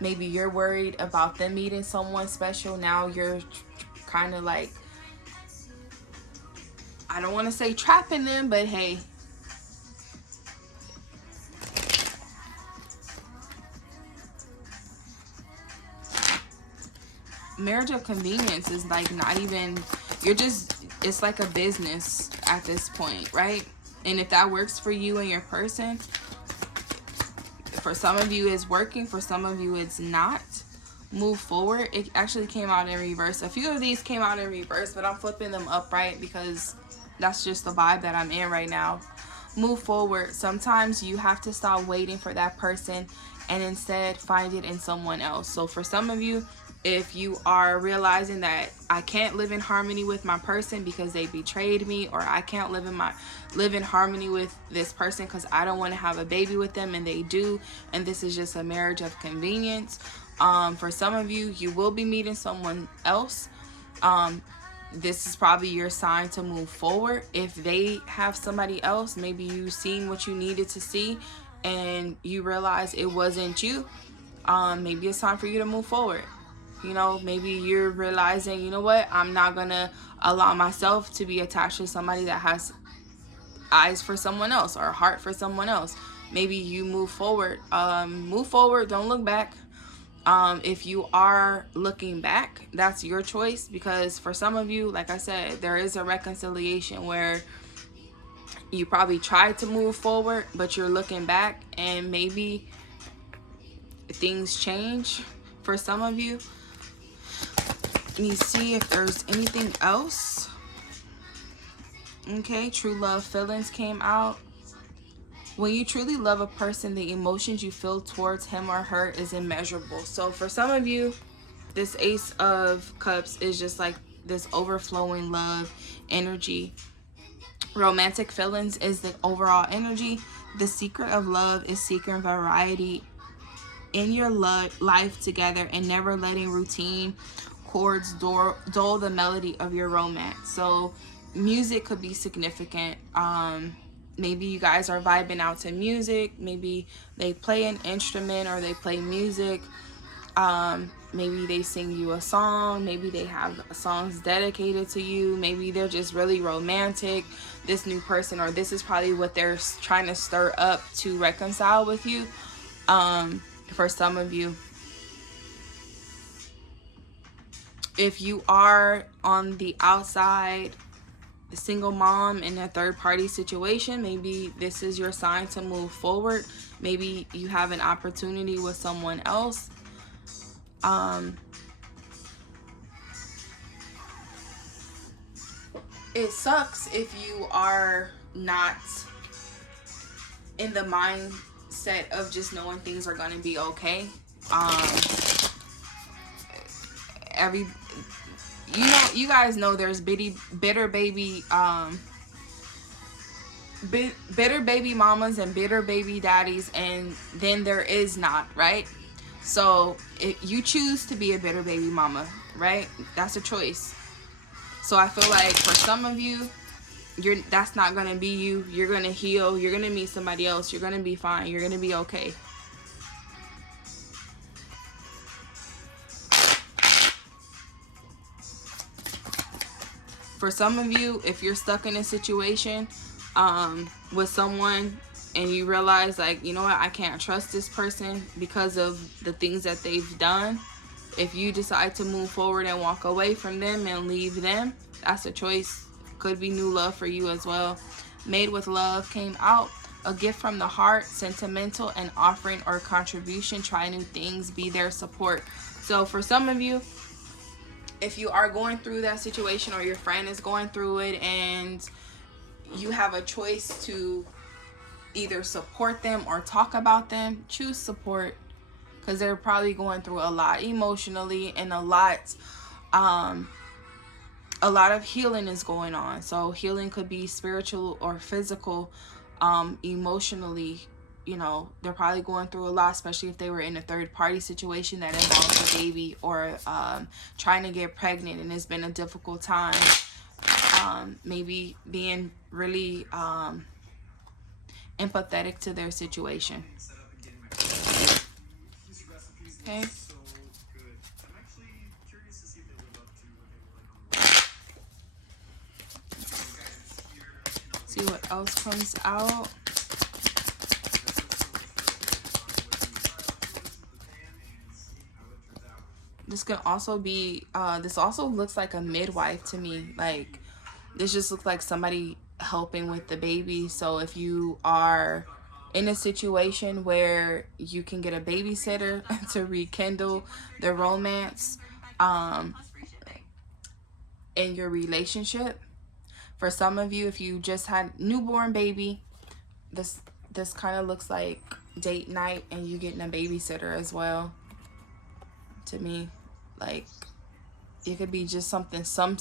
Maybe you're worried about them meeting someone special. Now you're kind of like, I don't want to say trapping them, but hey. Marriage of convenience is like not even, it's like a business at this point, right? And if that works for you and your person, for some of you it's working, for some of you it's not. Move forward. It actually came out in reverse. A few of these came out in reverse, but I'm flipping them upright because that's just the vibe that I'm in right now. Move forward. Sometimes you have to stop waiting for that person and instead find it in someone else. So for some of you, If you are realizing that I can't live in harmony with my person because they betrayed me, or I can't live in harmony with this person because I don't want to have a baby with them and they do, and this is just a marriage of convenience. For some of you, you will be meeting someone else. This is probably your sign to move forward. If they have somebody else, maybe you seen what you needed to see and you realize it wasn't you. Maybe it's time for you to move forward. You know, maybe you're realizing, you know what, I'm not gonna allow myself to be attached to somebody that has eyes for someone else or a heart for someone else. Maybe you move forward. Move forward, don't look back. If you are looking back, that's your choice, because for some of you, like I said, there is a reconciliation where you probably tried to move forward, but you're looking back and maybe things change for some of you. Let me see if there's anything else. Okay, true love feelings came out. When you truly love a person, the emotions you feel towards him or her is immeasurable. So for some of you, this Ace of Cups is just like this overflowing love energy. Romantic feelings is the overall energy. The secret of love is seeking variety in your life together and never letting routine chords dull the melody of your romance. So music could be significant. Maybe you guys are vibing out to music. Maybe they play an instrument or they play music. Maybe they sing you a song. Maybe they have songs dedicated to you. Maybe they're just really romantic, this new person, or this is probably what they're trying to stir up to reconcile with you. For some of you, if you are on the outside, a single mom in a third party situation, maybe this is your sign to move forward. Maybe you have an opportunity with someone else. It sucks if you are not in the mindset of just knowing things are going to be okay. You guys know there's bitter baby mamas and bitter baby daddies, and then there is not, right? So if you choose to be a bitter baby mama, right? That's a choice. So I feel like for some of you, that's not gonna be you. You're gonna heal. You're gonna meet somebody else. You're gonna be fine. You're gonna be okay. For some of you, if you're stuck in a situation with someone and you realize, like, you know what, I can't trust this person because of the things that they've done. If you decide to move forward and walk away from them and leave them, that's a choice. Could be new love for you as well. Made with love came out. A gift from the heart, sentimental, and offering or contribution. Try new things, be their support. So for some of you, if you are going through that situation or your friend is going through it and you have a choice to either support them or talk about them, choose support, because they're probably going through a lot emotionally, and a lot of healing is going on. So healing could be spiritual or physical. Emotionally, you know, they're probably going through a lot, especially if they were in a third party situation that involves a baby, or trying to get pregnant and it's been a difficult time. Maybe being really empathetic to their situation. Okay. See what else comes out. This can also be, this also looks like a midwife to me. Like, this just looks like somebody helping with the baby. So if you are in a situation where you can get a babysitter to rekindle the romance in your relationship. For some of you, if you just had newborn baby, this kind of looks like date night and you getting a babysitter as well to me. Like, it could be just something so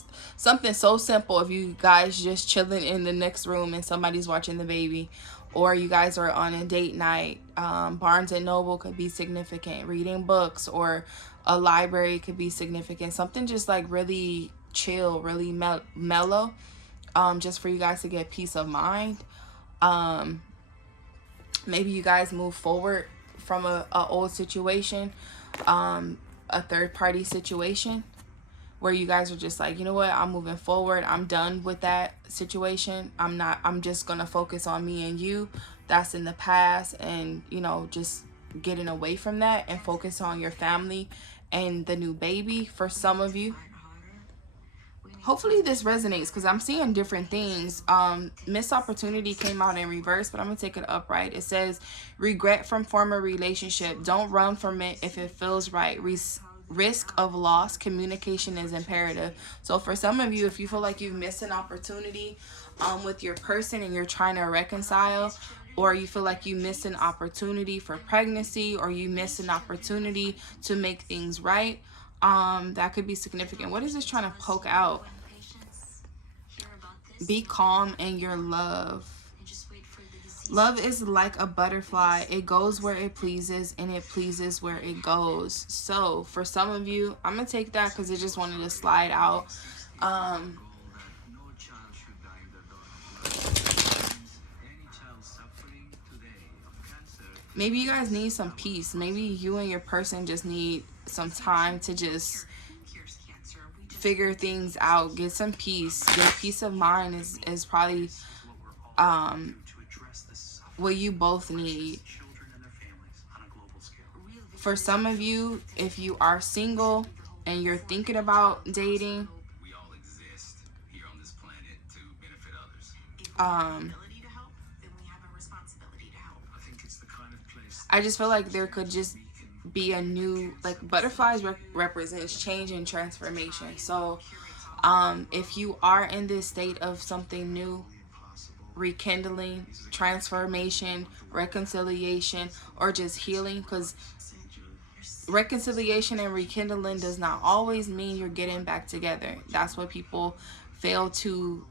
simple. If you guys just chilling in the next room and somebody's watching the baby, or you guys are on a date night. Barnes and Noble could be significant. Reading books or a library could be significant. Something just like really chill, really mellow, just for you guys to get peace of mind. Maybe you guys move forward from a old situation, a third party situation, where you guys are just like, you know what, I'm moving forward. I'm done with that situation. I'm just going to focus on me and you. That's in the past. And, you know, just getting away from that and focus on your family and the new baby for some of you. Hopefully this resonates, because I'm seeing different things. Missed opportunity came out in reverse, but I'm going to take it upright. It says, regret from former relationship. Don't run from it if it feels right. Risk of loss. Communication is imperative. So for some of you, if you feel like you've missed an opportunity with your person and you're trying to reconcile, or you feel like you missed an opportunity for pregnancy, or you missed an opportunity to make things right, that could be significant. What is this trying to poke out? Be calm in your love. Love is like a butterfly. It goes where it pleases, and it pleases where it goes. So for some of you, I'm going to take that because it just wanted to slide out. Maybe you guys need some peace. Maybe you and your person just need some time to just figure things out. Get some peace. Your peace of mind is probably what you both need. For some of you, if you are single and you're thinking about dating, I just feel like there could just be a new, like, butterflies represents change and transformation. So if you are in this state of something new, rekindling, transformation, reconciliation, or just healing, because reconciliation and rekindling does not always mean you're getting back together. That's what people fail to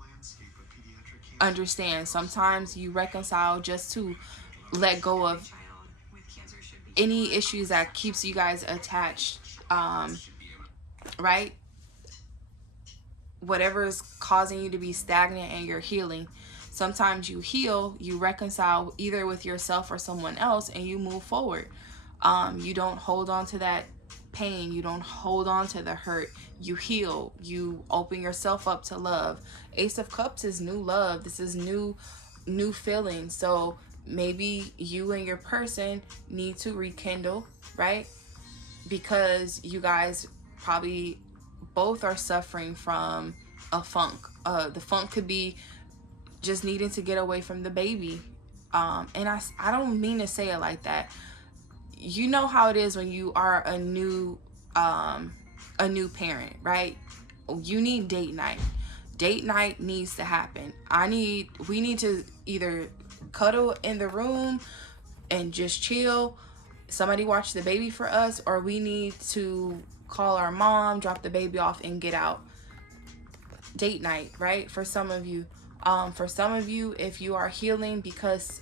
understand. Sometimes you reconcile just to let go of any issues that keeps you guys attached, right? Whatever is causing you to be stagnant and you're healing. Sometimes you heal, you reconcile either with yourself or someone else, and you move forward. You don't hold on to that pain. You don't hold on to the hurt. You heal. You open yourself up to love. Ace of Cups is new love. This is new feelings. So maybe you and your person need to rekindle, right? Because you guys probably both are suffering from a funk. The funk could be just needing to get away from the baby. And I don't mean to say it like that. You know how it is when you are a new parent, right? You need date night. Date night needs to happen. We need to either cuddle in the room and just chill, somebody watch the baby for us, or we need to call our mom, drop the baby off, and get out. Date night, right? For some of you, if you are healing because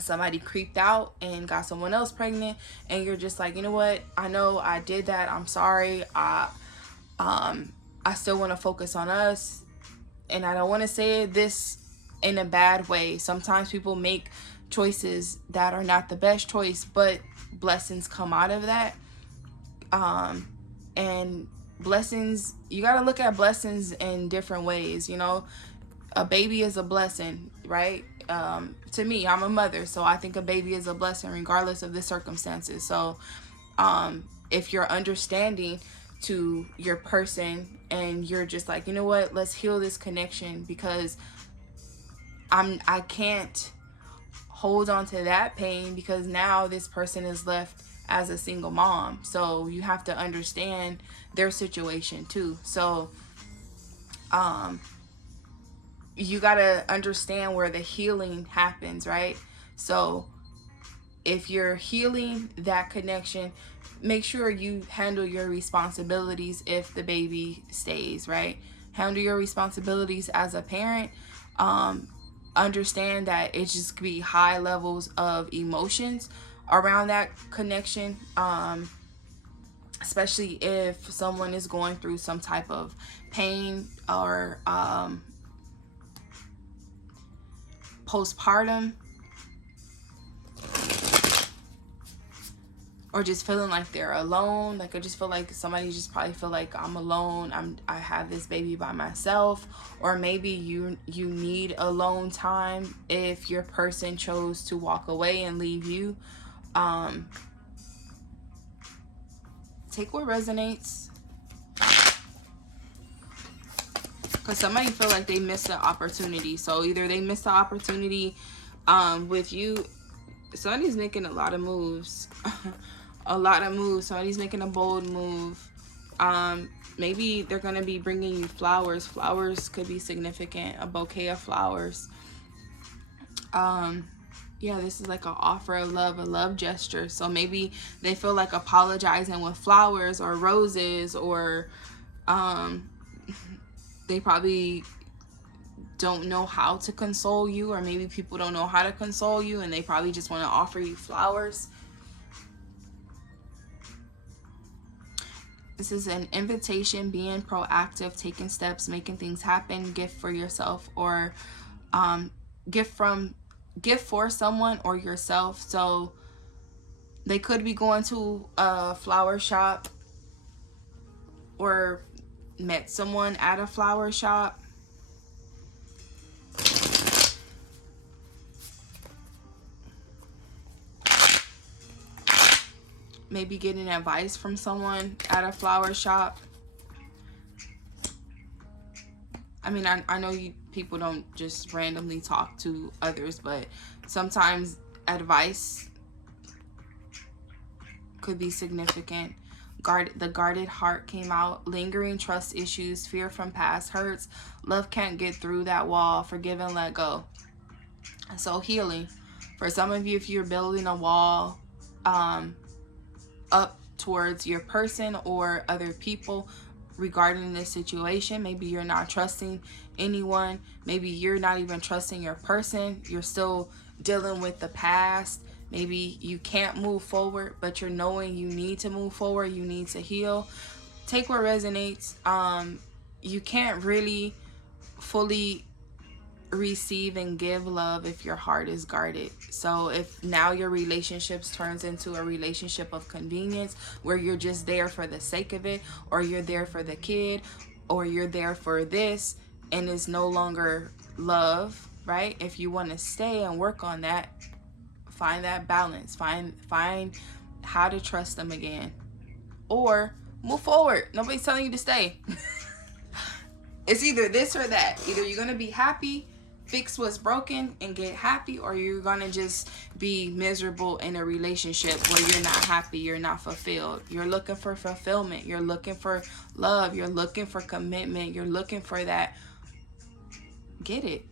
somebody creeped out and got someone else pregnant, and you're just like, you know what, I know I did that, I'm sorry, I still want to focus on us. And I don't want to say this in a bad way. Sometimes people make choices that are not the best choice, but blessings come out of that. And blessings, you got to look at blessings in different ways. You know, a baby is a blessing, right? To me, I'm a mother, so I think a baby is a blessing regardless of the circumstances. So if you're understanding to your person and you're just like, you know what, let's heal this connection, because I can't hold on to that pain, because now this person is left as a single mom. So you have to understand their situation too. So you got to understand where the healing happens, right? So if you're healing that connection, make sure you handle your responsibilities if the baby stays, right? Handle your responsibilities as a parent. Understand that it just could be high levels of emotions around that connection, especially if someone is going through some type of pain or postpartum, or just feeling like they're alone. Like, I just feel like somebody just probably feel like I'm alone. I have this baby by myself. Or maybe you need alone time if your person chose to walk away and leave you. Take what resonates. Because somebody feel like they missed the opportunity. So either they missed the opportunity with you. Somebody's making a lot of moves. A lot of moves. Somebody's making a bold move. Maybe they're going to be bringing you flowers. Flowers could be significant. A bouquet of flowers. Yeah, this is like an offer of love, a love gesture. So maybe they feel like apologizing with flowers or roses, or they probably don't know how to console you, or maybe people don't know how to console you and they probably just want to offer you flowers. This is an invitation, being proactive, taking steps, making things happen, gift for yourself, or gift for someone or yourself. So they could be going to a flower shop or met someone at a flower shop. Maybe getting advice from someone at a flower shop. I mean, I know people don't just randomly talk to others, but sometimes advice could be significant. The guarded heart came out. Lingering trust issues, fear from past hurts. Love can't get through that wall. Forgive and let go. So healing. For some of you, if you're building a wall up towards your person or other people regarding this situation, maybe you're not trusting anyone. Maybe you're not even trusting your person. You're still dealing with the past. Maybe you can't move forward, but you're knowing you need to move forward. You need to heal. Take what resonates. You can't really fully receive and give love if your heart is guarded. So if now your relationships turns into a relationship of convenience, where you're just there for the sake of it, or you're there for the kid, or you're there for this, and it's no longer love, right? If you want to stay and work on that, find that balance. Find how to trust them again, or move forward. Nobody's telling you to stay. It's either this or that. Either you're gonna be happy, fix what's broken and get happy, or you're gonna just be miserable in a relationship where you're not happy, you're not fulfilled. You're looking for fulfillment, you're looking for love, you're looking for commitment, you're looking for that. Get it.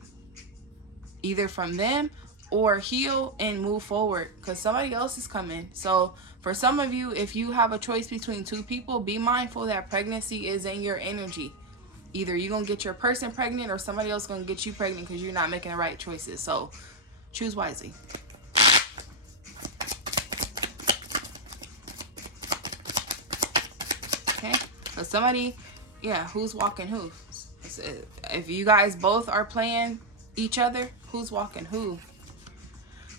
Either from them, or heal and move forward, because somebody else is coming. So for some of you, if you have a choice between two people, be mindful that pregnancy is in your energy. Either you're going to get your person pregnant, or somebody else going to get you pregnant because you're not making the right choices. So choose wisely. Okay? So somebody, yeah, who's walking who? If you guys both are playing each other, who's walking who?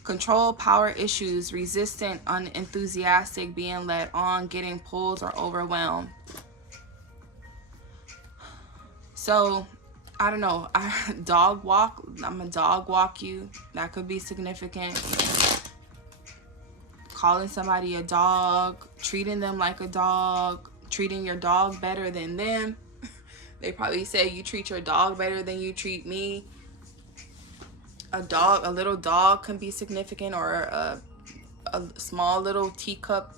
Control, power issues, resistant, unenthusiastic, being led on, getting pulled or overwhelmed. So, I don't know, dog walk, I'm gonna dog walk you. That could be significant. Calling somebody a dog, treating them like a dog, treating your dog better than them. They probably say you treat your dog better than you treat me. A little dog can be significant, or a small little teacup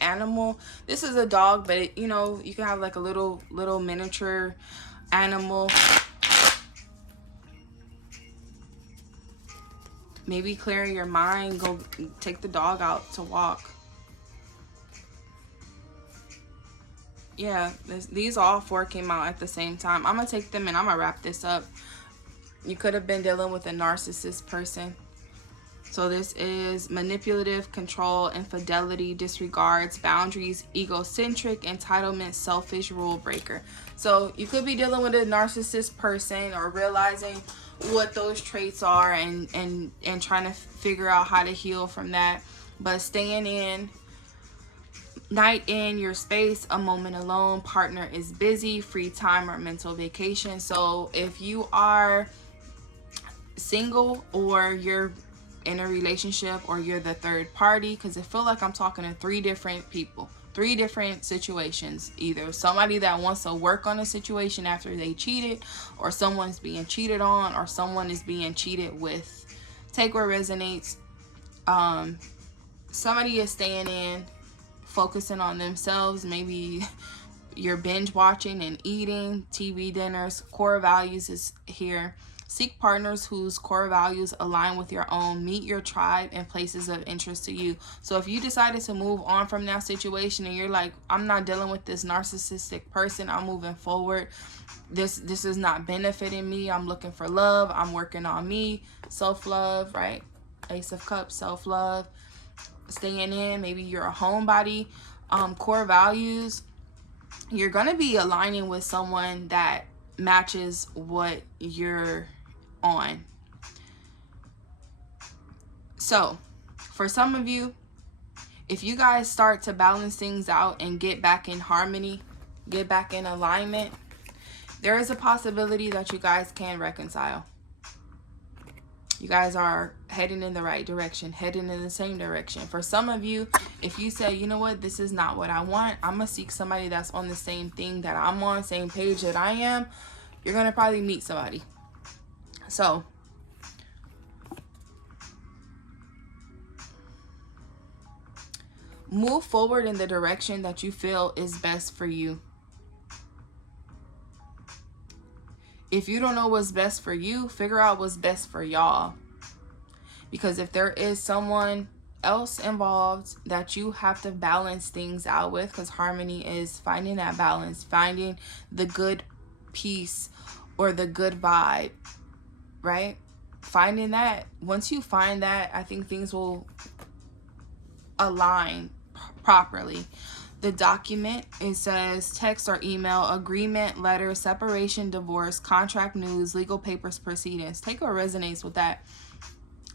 animal. This is a dog, but it, you know, you can have like a little miniature animal. Maybe clearing your mind, go take the dog out to walk. Yeah, these all four came out at the same time. I'm going to take them and I'm going to wrap this up. You could have been dealing with a narcissist person. So this is manipulative, control, infidelity, disregards, boundaries, egocentric, entitlement, selfish, rule breaker. So you could be dealing with a narcissist person or realizing what those traits are and trying to figure out how to heal from that. But staying in, night in your space, a moment alone, partner is busy, free time or mental vacation. So if you are single or you're in a relationship or you're the third party, because I feel like I'm talking to three different people, three different situations. Either somebody that wants to work on a situation after they cheated, or someone's being cheated on, or someone is being cheated with. Take what resonates. Somebody is staying in, focusing on themselves. Maybe you're binge watching and eating, TV dinners. Core values is here. Seek partners whose core values align with your own. Meet your tribe and places of interest to you. So if you decided to move on from that situation and you're like, I'm not dealing with this narcissistic person, I'm moving forward. This is not benefiting me. I'm looking for love. I'm working on me. Self-love, right? Ace of Cups, self-love. Staying in, maybe you're a homebody. Core values, you're going to be aligning with someone that matches what you're on. So for some of you, if you guys start to balance things out and get back in harmony, get back in alignment, there is a possibility that you guys can reconcile. You guys are heading in the right direction, heading in the same direction. For some of you, if you say, you know what, this is not what I want, I'm going to seek somebody that's on the same thing that I'm on, same page that I am, you're going to probably meet somebody. So, move forward in the direction that you feel is best for you. If you don't know what's best for you, figure out what's best for y'all. Because if there is someone else involved that you have to balance things out with, because harmony is finding that balance, finding the good piece or the good vibe, right? Finding that. Once you find that, I think things will align properly. The document, it says text or email, agreement, letter, separation, divorce, contract, news, legal papers, proceedings. Take what resonates with that.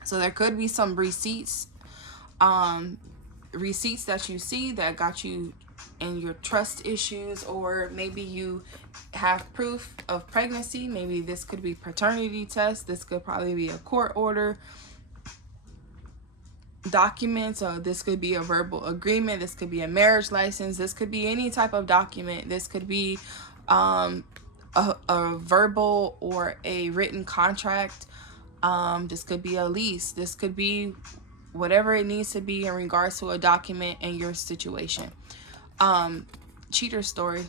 So there could be some receipts, receipts that you see that got you in your trust issues, or maybe you have proof of pregnancy. Maybe this could be paternity test. This could probably be a court order. Documents, or this could be a verbal agreement, this could be a marriage license, this could be any type of document, this could be a verbal or a written contract, this could be a lease, this could be whatever it needs to be in regards to a document in your situation. Cheater story.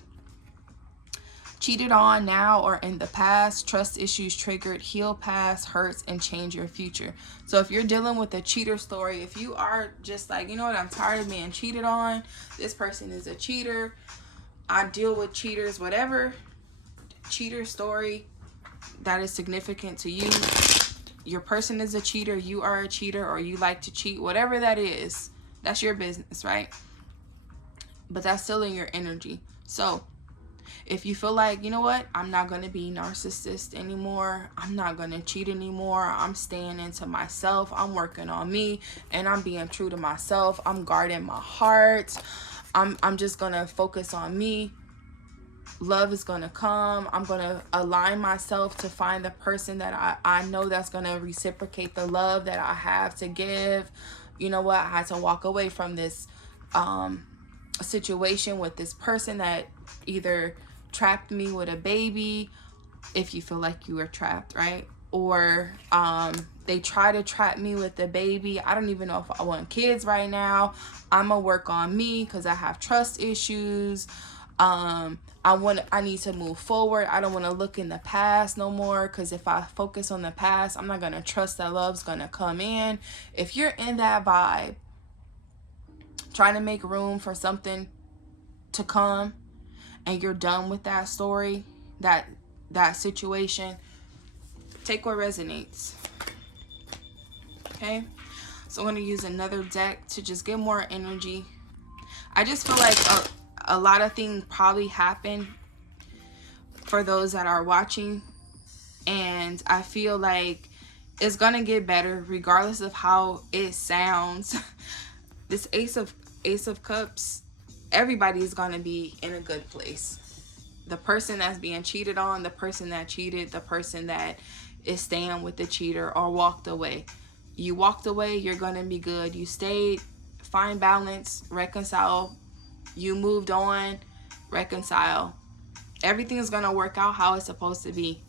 Cheated on now or in the past, trust issues triggered, heal past, hurts, and change your future. So if you're dealing with a cheater story, if you are just like, you know what, I'm tired of being cheated on, this person is a cheater, I deal with cheaters, whatever cheater story that is significant to you, your person is a cheater, you are a cheater, or you like to cheat, whatever that is, that's your business, right? But that's still in your energy. So if you feel like, you know what, I'm not going to be narcissist anymore, I'm not going to cheat anymore, I'm staying into myself, I'm working on me, and I'm being true to myself, I'm guarding my heart, I'm just going to focus on me, love is going to come, I'm going to align myself to find the person that I know that's going to reciprocate the love that I have to give. You know what, I had to walk away from this situation with this person that either trapped me with a baby, if you feel like you were trapped, right? Or they try to trap me with the baby. I don't even know if I want kids right now. I'm gonna work on me because I have trust issues. I need to move forward. I don't want to look in the past no more, because if I focus on the past, I'm not gonna trust that love's gonna come in. If you're in that vibe, trying to make room for something to come, and you're done with that story, that situation, take what resonates. Okay, so I'm going to use another deck to just get more energy. I just feel like a lot of things probably happen for those that are watching, and I feel like it's gonna get better regardless of how it sounds. This Ace of Cups, everybody's gonna be in a good place. The person that's being cheated on, the person that cheated, the person that is staying with the cheater or walked away. You walked away, you're gonna be good. You stayed, find balance, reconcile. You moved on, reconcile. Everything is gonna work out how it's supposed to be.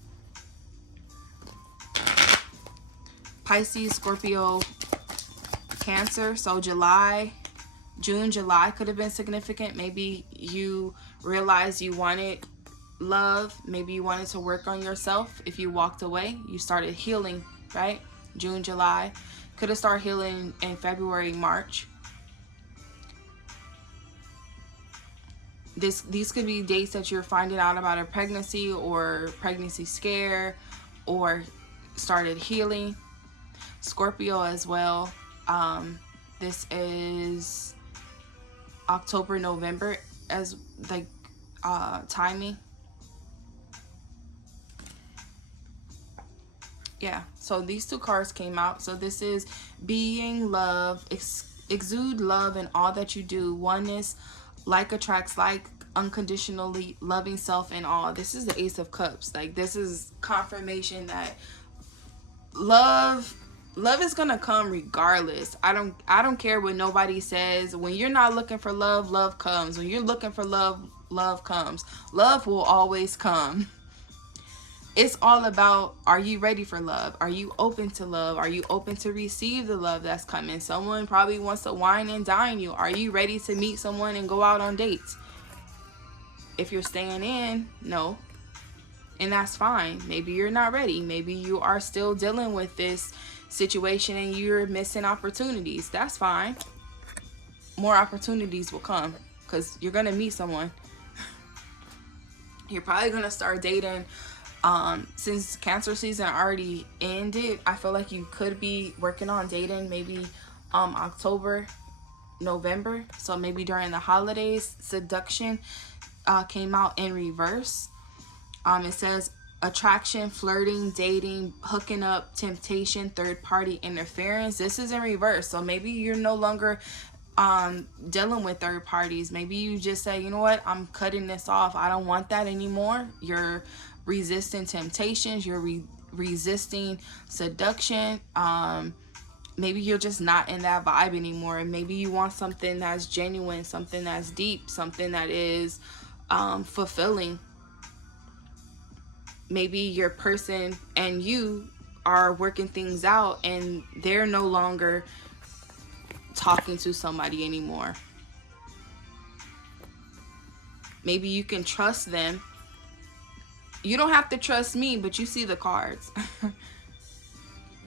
Pisces, Scorpio, Cancer. So June, July could have been significant. Maybe you realized you wanted love. Maybe you wanted to work on yourself. If you walked away, you started healing, right? June, July. Could have started healing in February, March. These could be dates that you're finding out about a pregnancy or pregnancy scare, or started healing. Scorpio as well. This is October, November as like timing. Yeah, so these two cards came out. So this is being love, exude love in all that you do. Oneness, like attracts like, unconditionally loving self in all. This is the Ace of Cups. Like, this is confirmation that love is gonna come regardless. I don't care what nobody says. When you're not looking for love, love comes. When you're looking for love, love comes. Love will always come. It's all about, are you ready for love? Are you open to love? Are you open to receive the love that's coming? Someone probably wants to wine and dine you. Are you ready to meet someone and go out on dates? If you're staying in, no. And that's fine. Maybe you're not ready. Maybe you are still dealing with this situation and you're missing opportunities. That's fine. More opportunities will come because you're going to meet someone. You're probably going to start dating. Since Cancer season already ended, I feel like you could be working on dating maybe October, November. So maybe during the holidays. Seduction came out in reverse. It says attraction, flirting, dating, hooking up, temptation, third party interference. This is in reverse. So maybe you're no longer dealing with third parties. Maybe you just say, you know what, I'm cutting this off. I don't want that anymore. You're resisting temptations. You're resisting seduction. Maybe you're just not in that vibe anymore. Maybe you want something that's genuine, something that's deep, something that is fulfilling. Maybe your person and you are working things out and they're no longer talking to somebody anymore. Maybe you can trust them. You don't have to trust me, but you see the cards.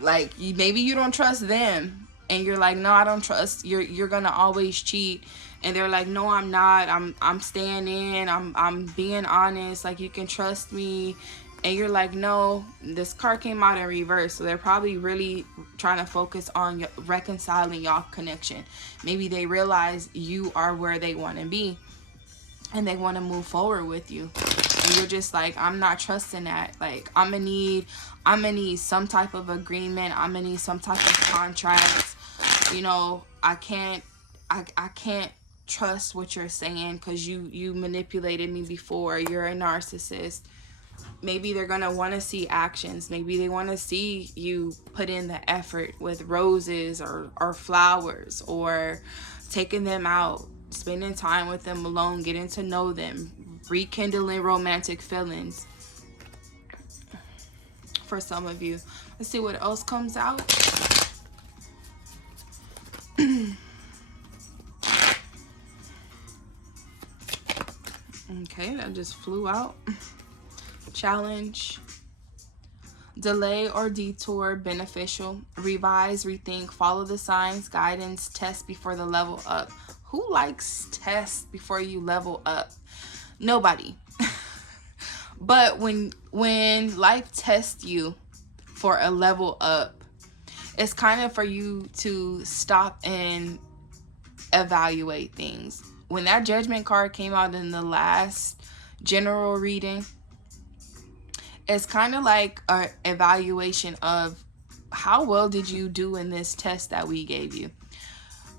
Like, maybe you don't trust them and you're like, no, I don't trust. You're gonna always cheat. And they're like, no, I'm not. I'm staying in. I'm being honest. Like, you can trust me. And you're like, no. This card came out in reverse. So they're probably really trying to focus on reconciling y'all connection. Maybe they realize you are where they want to be and they want to move forward with you. And you're just like, I'm not trusting that. Like, I'm gonna need some type of agreement. I'm gonna need some type of contract. You know, I can't trust what you're saying because you manipulated me before. You're a narcissist. Maybe they're gonna want to see actions. Maybe they want to see you put in the effort with roses or flowers, or taking them out, spending time with them alone, getting to know them, rekindling romantic feelings. For some of you, let's see what else comes out. Okay, that just flew out. Challenge. Delay or detour, beneficial. Revise, rethink, follow the signs, guidance, test before the level up. Who likes tests before you level up? Nobody. But when life tests you for a level up, it's kind of for you to stop and evaluate things. When that judgment card came out in the last general reading, it's kind of like an evaluation of how well did you do in this test that we gave you.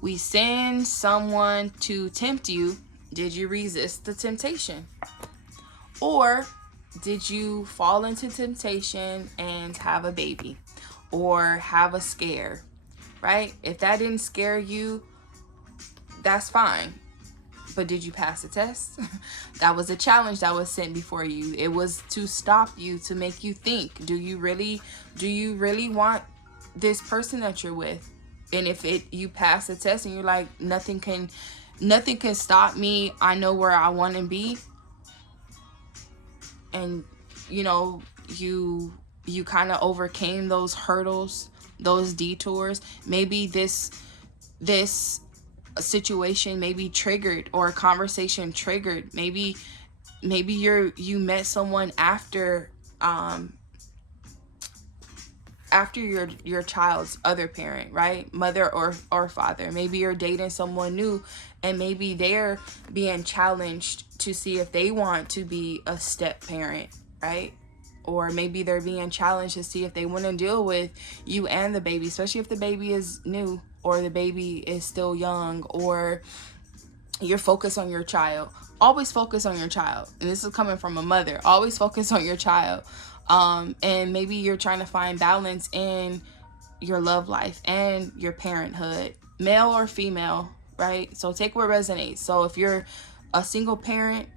We send someone to tempt you. Did you resist the temptation? Or did you fall into temptation and have a baby or have a scare, right? If that didn't scare you, that's fine. But did you pass the test? That was a challenge that was sent before you. It was to stop you, to make you think, do you really want this person that you're with? And if you pass the test and you're like, nothing can stop me, I know where I want to be, and you kind of overcame those hurdles, those detours, maybe this situation maybe triggered, or a conversation triggered, maybe you met someone after your child's other parent, right? Mother or father. Maybe you're dating someone new, and maybe they're being challenged to see if they want to be a step parent, right? Or maybe they're being challenged to see if they want to deal with you and the baby, especially if the baby is new or the baby is still young, or you're focused on your child. Always focus on your child. And this is coming from a mother. Always focus on your child. And maybe you're trying to find balance in your love life and your parenthood, male or female, right? So take what resonates. So if you're a single parent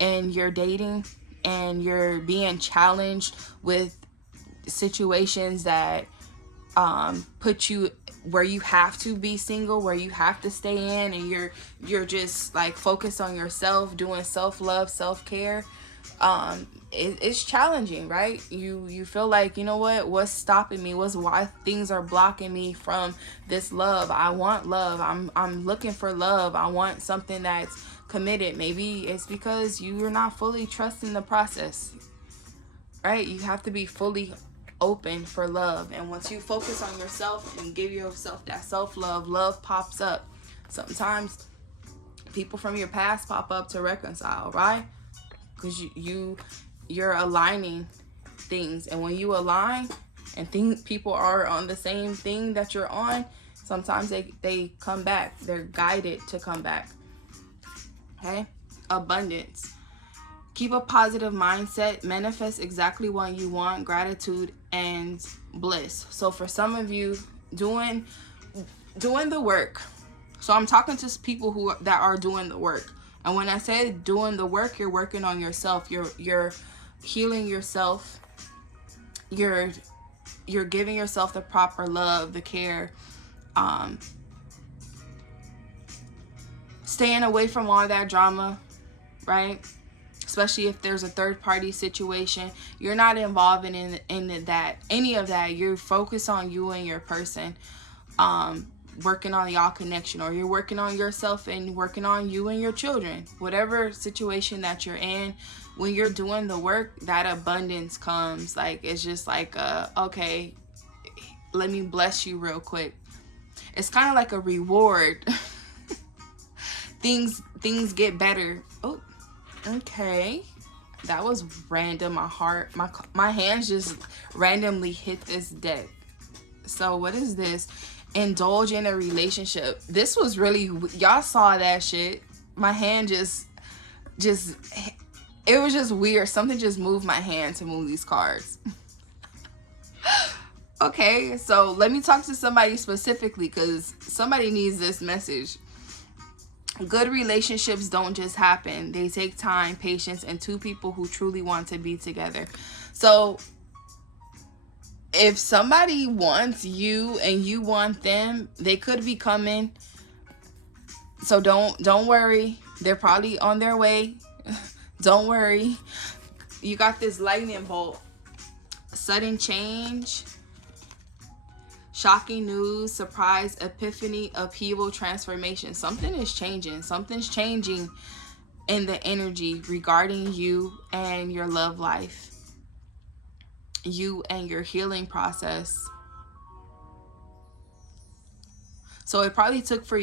and you're dating and you're being challenged with situations that put you where you have to be single, where you have to stay in, and you're just like focused on yourself, doing self-love, self-care, it's challenging, right? You feel like, what's stopping me? Why things are blocking me from this love? I want love. I'm looking for love. I want something that's committed. Maybe it's because you're not fully trusting the process, right? You have to be fully open for love. And once you focus on yourself and give yourself that self-love, love pops up. Sometimes people from your past pop up to reconcile, right? Because you're aligning things, and when you align and think people are on the same thing that you're on, sometimes they come back. They're guided to come back. Okay? Abundance. Keep a positive mindset. Manifest exactly what you want. Gratitude and bliss. So for some of you, doing the work. So I'm talking to people that are doing the work. And when I say doing the work, you're working on yourself. You're healing yourself. You're giving yourself the proper love, the care. Staying away from all that drama, right? Especially if there's a third party situation. You're not involving in any of that. You're focused on you and your person. Working on y'all connection, or you're working on yourself and working on you and your children. Whatever situation that you're in, when you're doing the work, that abundance comes. Like, it's just like, okay, let me bless you real quick. It's kind of like a reward. Things get better. Oh, okay. That was random. My hands just randomly hit this deck. So what is this? Indulge in a relationship. This was really, y'all saw that shit. My hand just it was just weird. Something just moved my hand to move these cards. Okay, so let me talk to somebody specifically, because somebody needs this message. Good relationships don't just happen. They take time, patience, and two people who truly want to be together. So if somebody wants you and you want them, they could be coming. So don't worry. They're probably on their way. Don't worry. You got this lightning bolt. Sudden change. Shocking news, surprise, epiphany, upheaval, transformation. Something is changing. Something's changing in the energy regarding you and your love life, you and your healing process. So it probably took for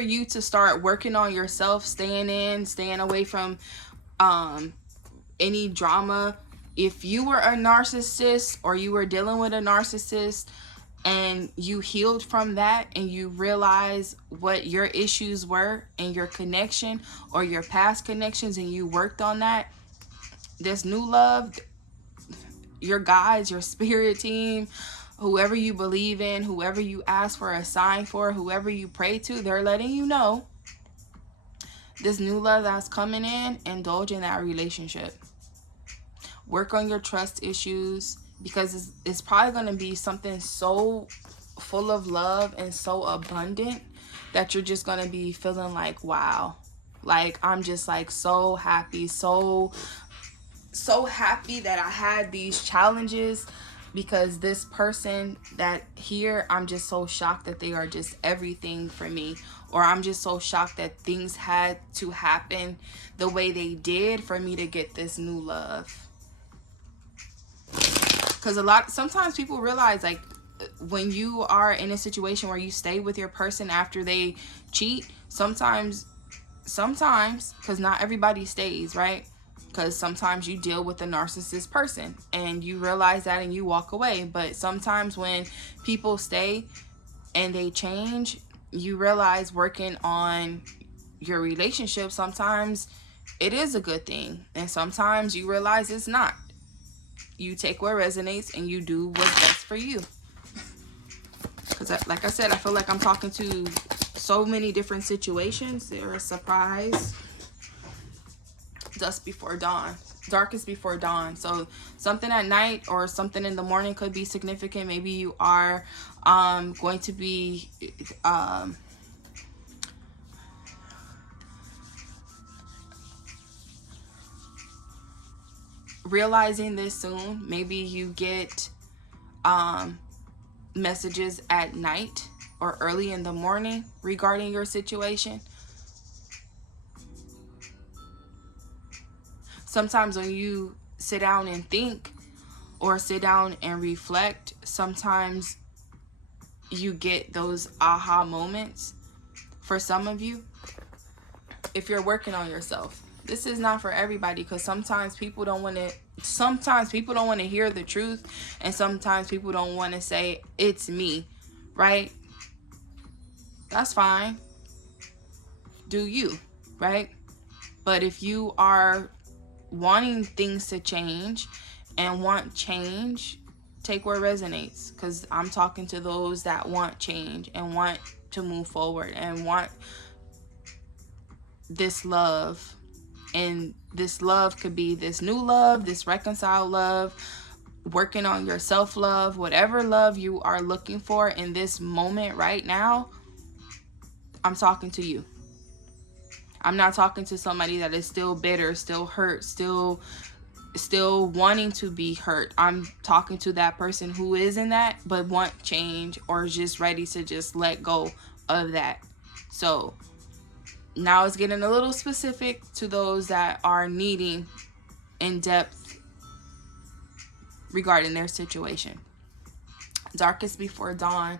you to start working on yourself, staying away from any drama. If you were a narcissist or you were dealing with a narcissist and you healed from that and you realize what your issues were and your connection or your past connections, and you worked on that, this new love, your guides, your spirit team, whoever you believe in, whoever you ask for a sign for, whoever you pray to, they're letting you know this new love that's coming in, indulge in that relationship. Work on your trust issues, because it's probably going to be something so full of love and so abundant that you're just going to be feeling like, wow, like I'm just like so happy, so happy that I had these challenges, because this person that here, I'm just so shocked that they are just everything for me, or I'm just so shocked that things had to happen the way they did for me to get this new love. Because sometimes people realize, like, when you are in a situation where you stay with your person after they cheat, sometimes, because not everybody stays, right? Because sometimes you deal with a narcissist person and you realize that and you walk away. But sometimes when people stay and they change, you realize working on your relationship, sometimes it is a good thing. And sometimes you realize it's not. You take what resonates and you do what's best for you. Because like I said, I feel like I'm talking to so many different situations. They're a surprise. Dusk before dawn, darkest before dawn. So something at night or something in the morning could be significant. Maybe you are going to be realizing this soon. Maybe you get messages at night or early in the morning regarding your situation. Sometimes when you sit down and think or sit down and reflect, sometimes you get those aha moments. For some of you, if you're working on yourself, this is not for everybody, because sometimes people don't want to hear the truth, and sometimes people don't want to say it's me, right? That's fine. Do you, right? But if you are wanting things to change and want change, take what resonates, because I'm talking to those that want change and want to move forward and want this love. And this love could be this new love, this reconciled love, working on your self-love, whatever love you are looking for in this moment right now. I'm talking to you. I'm not talking to somebody that is still bitter, still hurt, still wanting to be hurt. I'm talking to that person who is in that but want change, or just ready to just let go of that. So now it's getting a little specific to those that are needing in-depth regarding their situation. Darkest before dawn,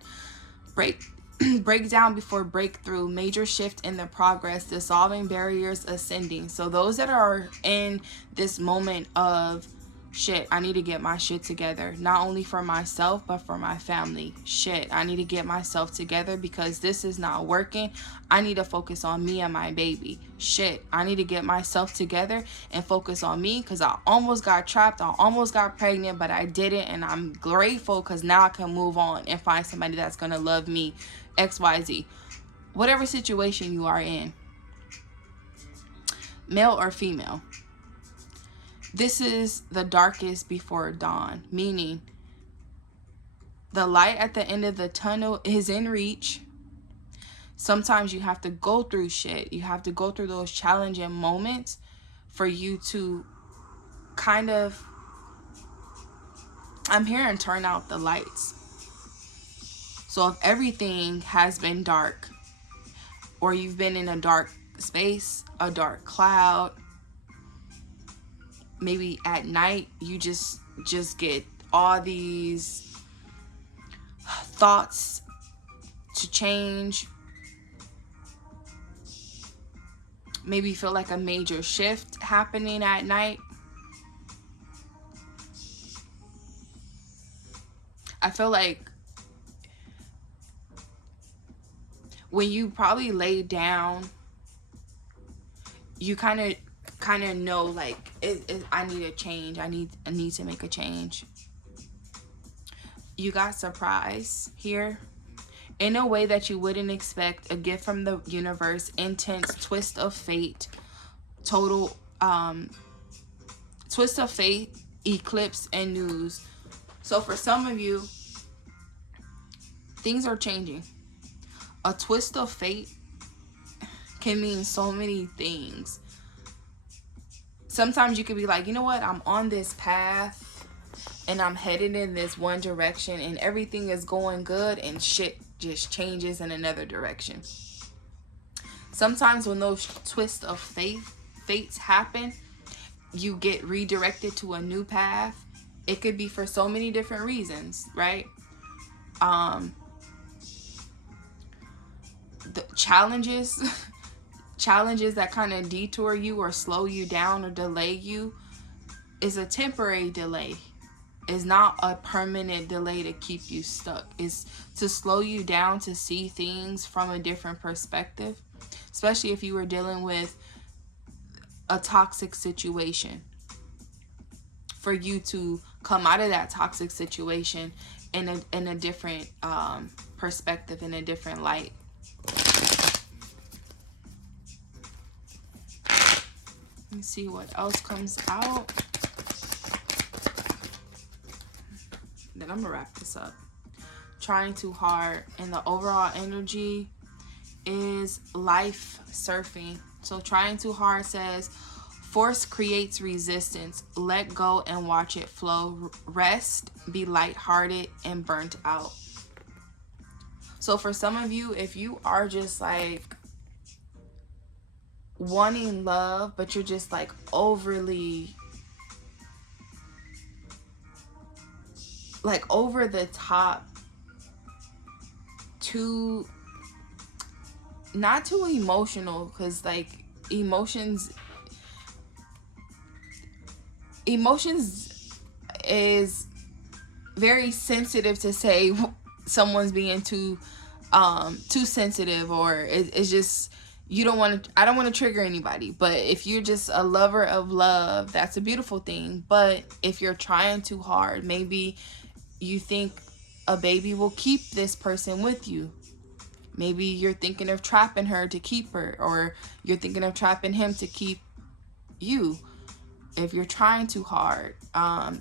breakdown before breakthrough, major shift in the progress, dissolving barriers, ascending. So those that are in this moment of shit, I need to get my shit together, not only for myself but for my family. Shit, I need to get myself together because this is not working. I need to focus on me and my baby. Shit, I need to get myself together and focus on me, because I almost got trapped, I almost got pregnant, but I didn't, and I'm grateful because now I can move on and find somebody that's gonna love me, XYZ. Whatever situation you are in, male or female, this is the darkest before dawn, meaning the light at the end of the tunnel is in reach. Sometimes you have to go through shit. You have to go through those challenging moments for you to kind of, I'm hearing, turn out the lights. So if everything has been dark, or you've been in a dark space, a dark cloud. Maybe at night you just get all these thoughts to change. Maybe you feel like a major shift happening at night. I feel like when you probably lay down, you kind of know, like, I need a change. I need to make a change. You got surprise here in a way that you wouldn't expect. A gift from the universe, intense twist of fate, total twist of fate, eclipse, and news. So for some of you, things are changing. A twist of fate can mean so many things. Sometimes you could be like, you know what, I'm on this path and I'm headed in this one direction and everything is going good, and shit just changes in another direction. Sometimes when those twists of fates happen, you get redirected to a new path. It could be for so many different reasons, right? The challenges that kind of detour you or slow you down or delay you is a temporary delay. It's not a permanent delay to keep you stuck. It's to slow you down, to see things from a different perspective, especially if you were dealing with a toxic situation, for you to come out of that toxic situation in a different perspective, in a different light. Let me see what else comes out. Then I'm gonna wrap this up. Trying too hard, and the overall energy is life surfing. So trying too hard says, force creates resistance. Let go and watch it flow. Rest, be lighthearted and burnt out. So for some of you, if you are just like wanting love, but you're just like overly, like over the top, not too emotional, because like emotions is very sensitive to say someone's being too sensitive, or it's just, you don't want to, I don't want to trigger anybody, but if you're just a lover of love, that's a beautiful thing. But if you're trying too hard, maybe you think a baby will keep this person with you. Maybe you're thinking of trapping her to keep her, or you're thinking of trapping him to keep you. If you're trying too hard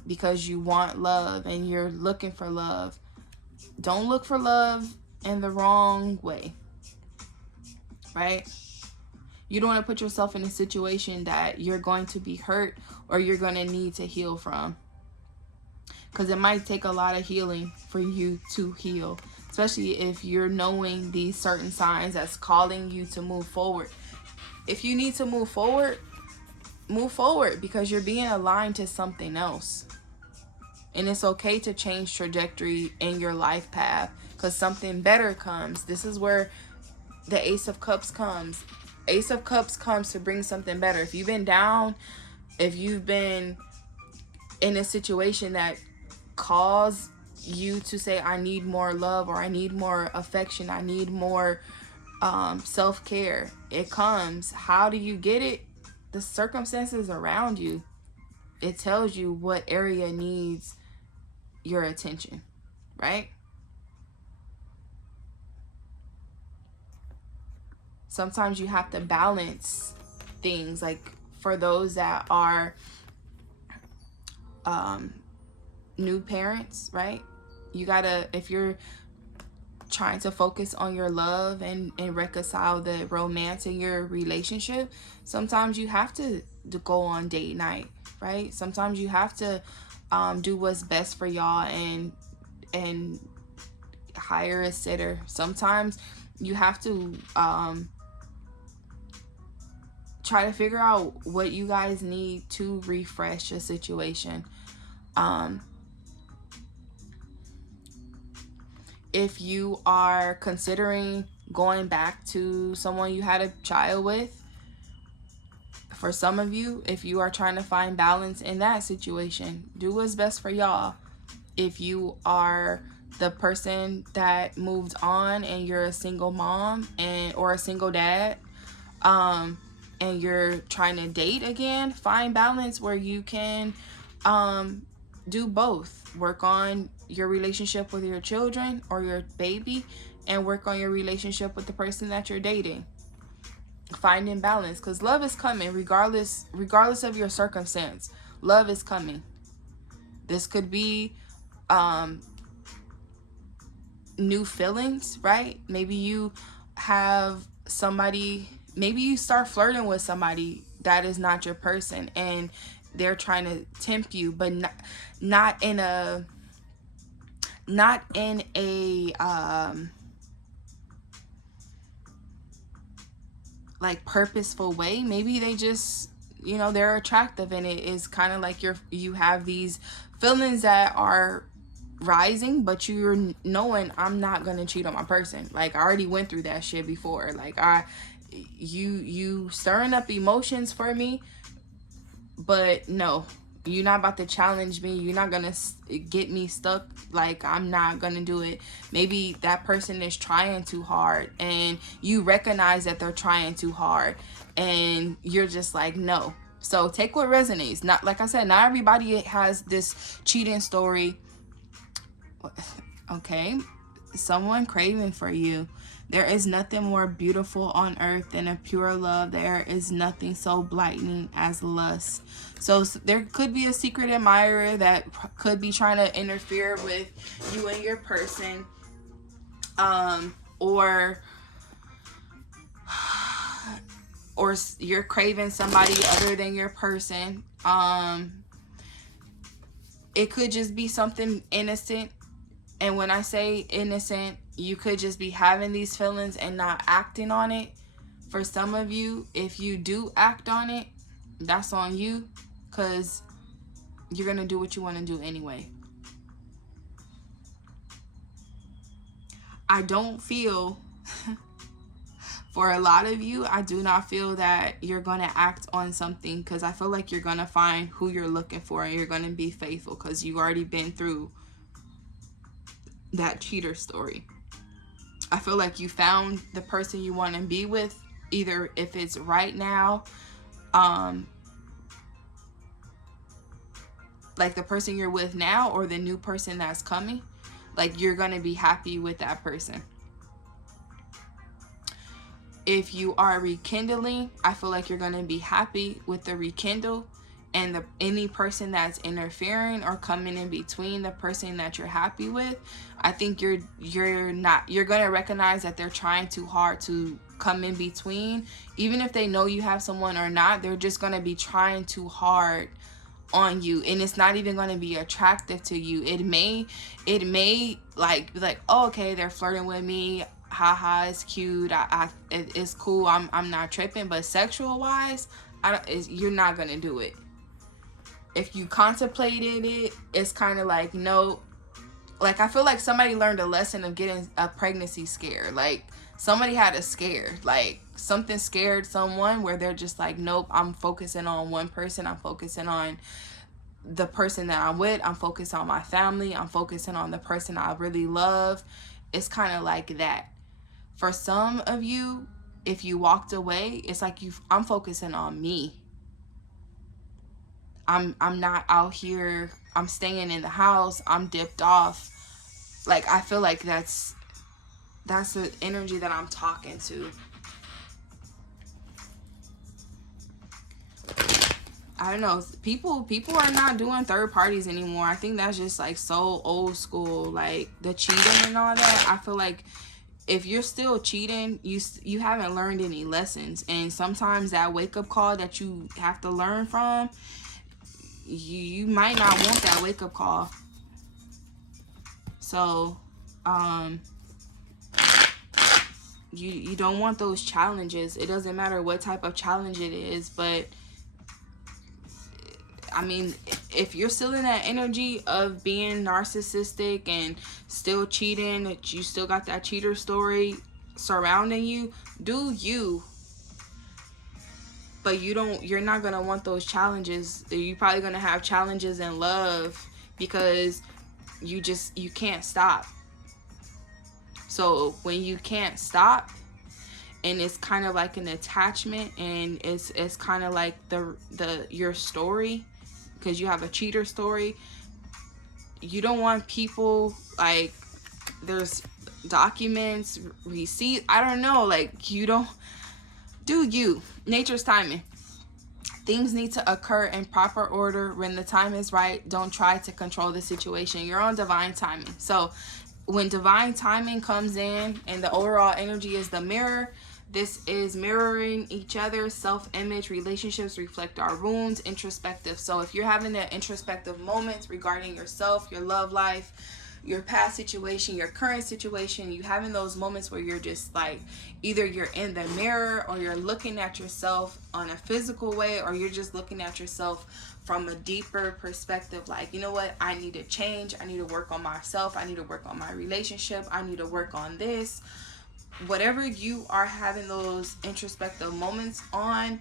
because you want love and you're looking for love, don't look for love in the wrong way, right? You don't want to put yourself in a situation that you're going to be hurt or you're going to need to heal from, because it might take a lot of healing for you to heal, especially if you're knowing these certain signs that's calling you to move forward. If you need to move forward because you're being aligned to something else. And it's okay to change trajectory in your life path, because something better comes. This is where the Ace of Cups comes. Ace of Cups comes to bring something better. If you've been down, if you've been in a situation that caused you to say, I need more love, or I need more affection, I need more self-care, it comes. How do you get it? The circumstances around you. It tells you what area needs your attention, right? Sometimes you have to balance things. Like for those that are new parents, right? You gotta, if you're trying to focus on your love and reconcile the romance in your relationship, sometimes you have to go on date night, right? Sometimes you have to do what's best for y'all and hire a sitter. Sometimes you have to try to figure out what you guys need to refresh the situation. If you are considering going back to someone you had a child with, for some of you, if you are trying to find balance in that situation, do what's best for y'all. If you are the person that moved on and you're a single mom or a single dad, and you're trying to date again, find balance where you can do both. Work on your relationship with your children or your baby, and work on your relationship with the person that you're dating. Finding balance, because love is coming regardless of your circumstance. Love is coming. This could be new feelings, right? Maybe you have somebody, maybe you start flirting with somebody that is not your person, and they're trying to tempt you, but not in a like purposeful way. Maybe they just, you know, they're attractive, and it is kind of like you have these feelings that are rising, but you're knowing, I'm not gonna cheat on my person. Like, I already went through that shit before. Like, you stirring up emotions for me, but no, you're not about to challenge me. You're not gonna get me stuck. Like, I'm not gonna do it. Maybe that person is trying too hard, and you recognize that they're trying too hard, and you're just like, no. So take what resonates. Not, like I said, not everybody has this cheating story. Okay, someone craving for you. There is nothing more beautiful on earth than a pure love. There is nothing so blinding as lust. So there could be a secret admirer that could be trying to interfere with you and your person, or you're craving somebody other than your person. It could just be something innocent. And when I say innocent, you could just be having these feelings and not acting on it. For some of you, if you do act on it, that's on you, because you're going to do what you want to do anyway. I don't feel, for a lot of you, I do not feel that you're going to act on something, because I feel like you're going to find who you're looking for, and you're going to be faithful, because you've already been through that cheater story. I feel like you found the person you want to be with, either if it's right now, like the person you're with now, or the new person that's coming. Like, you're going to be happy with that person. If you are rekindling, I feel like you're going to be happy with the rekindle. And any person that's interfering or coming in between the person that you're happy with, I think you're going to recognize that they're trying too hard to come in between. Even if they know you have someone or not, they're just going to be trying too hard on you, and it's not even going to be attractive to you. It may like be like, oh, okay, they're flirting with me, haha, it's cute, it's cool, I'm not tripping. But sexual wise, you're not going to do it. If you contemplated it, it's kind of like, no. Like, I feel like somebody learned a lesson of getting a pregnancy scare. Like, somebody had a scare. Like, something scared someone where they're just like, nope, I'm focusing on one person. I'm focusing on the person that I'm with. I'm focused on my family. I'm focusing on the person I really love. It's kind of like that. For some of you, if you walked away, it's like I'm focusing on me. I'm not out here. I'm staying in the house. I'm dipped off. Like, I feel like that's the energy that I'm talking to. I don't know. People are not doing third parties anymore. I think that's just like so old school. Like, the cheating and all that. I feel like if you're still cheating, you haven't learned any lessons. And sometimes that wake up call that you have to learn from, you might not want that wake up call. So, You don't want those challenges. It doesn't matter what type of challenge it is, but I mean, if you're still in that energy of being narcissistic and still cheating, that you still got that cheater story surrounding you, do you. But you're not going to want those challenges. You're probably going to have challenges in love because you can't stop. So when you can't stop, and it's kind of like an attachment, and it's kind of like your story, because you have a cheater story. You don't want people, like, there's documents, receipts, I don't know, like, you don't. Do you. Nature's timing. Things need to occur in proper order when the time is right. Don't try to control the situation. You're on divine timing. So when divine timing comes in and the overall energy is the mirror, this is mirroring each other. Self-image, relationships reflect our wounds, introspective. So if you're having the introspective moments regarding yourself, your love life, your past situation, your current situation, you having those moments where you're just like, either you're in the mirror or you're looking at yourself on a physical way, or you're just looking at yourself from a deeper perspective, like, you know what, I need to change, I need to work on myself, I need to work on my relationship, I need to work on this. Whatever you are having those introspective moments on,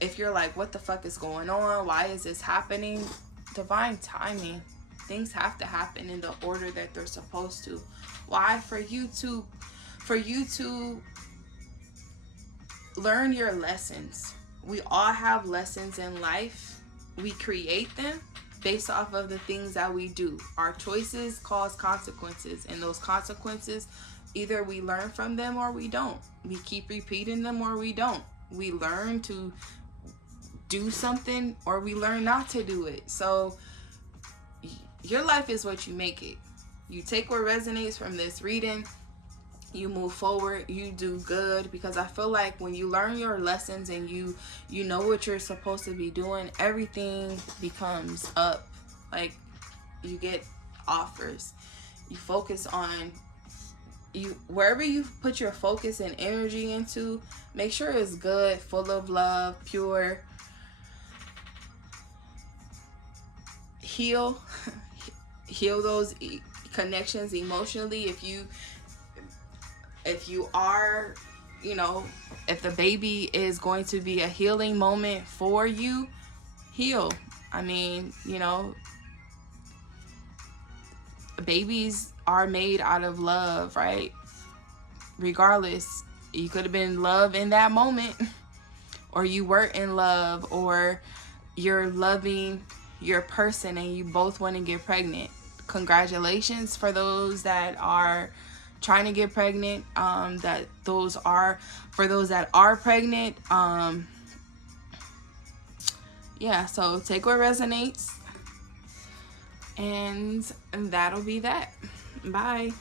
if you're like, what the fuck is going on, why is this happening, divine timing. Things have to happen in the order that they're supposed to. Why? For you to learn your lessons. We all have lessons in life. We create them based off of the things that we do. Our choices cause consequences, and those consequences, either we learn from them or we don't. We keep repeating them or we don't. We learn to do something or we learn not to do it. So your life is what you make it. You take what resonates from this reading, you move forward, you do good, because I feel like when you learn your lessons and you know what you're supposed to be doing, everything becomes up. Like, you get offers. You focus on wherever you put your focus and energy into, make sure it's good, full of love, pure. Heal those connections emotionally. If you are, if the baby is going to be a healing moment for you, heal. I mean, babies are made out of love, right? Regardless, you could have been in love in that moment, or you were in love, or you're loving your person and you both want to get pregnant. Congratulations for those that are trying to get pregnant. For those that are pregnant. Yeah, so take what resonates, and that'll be that. Bye.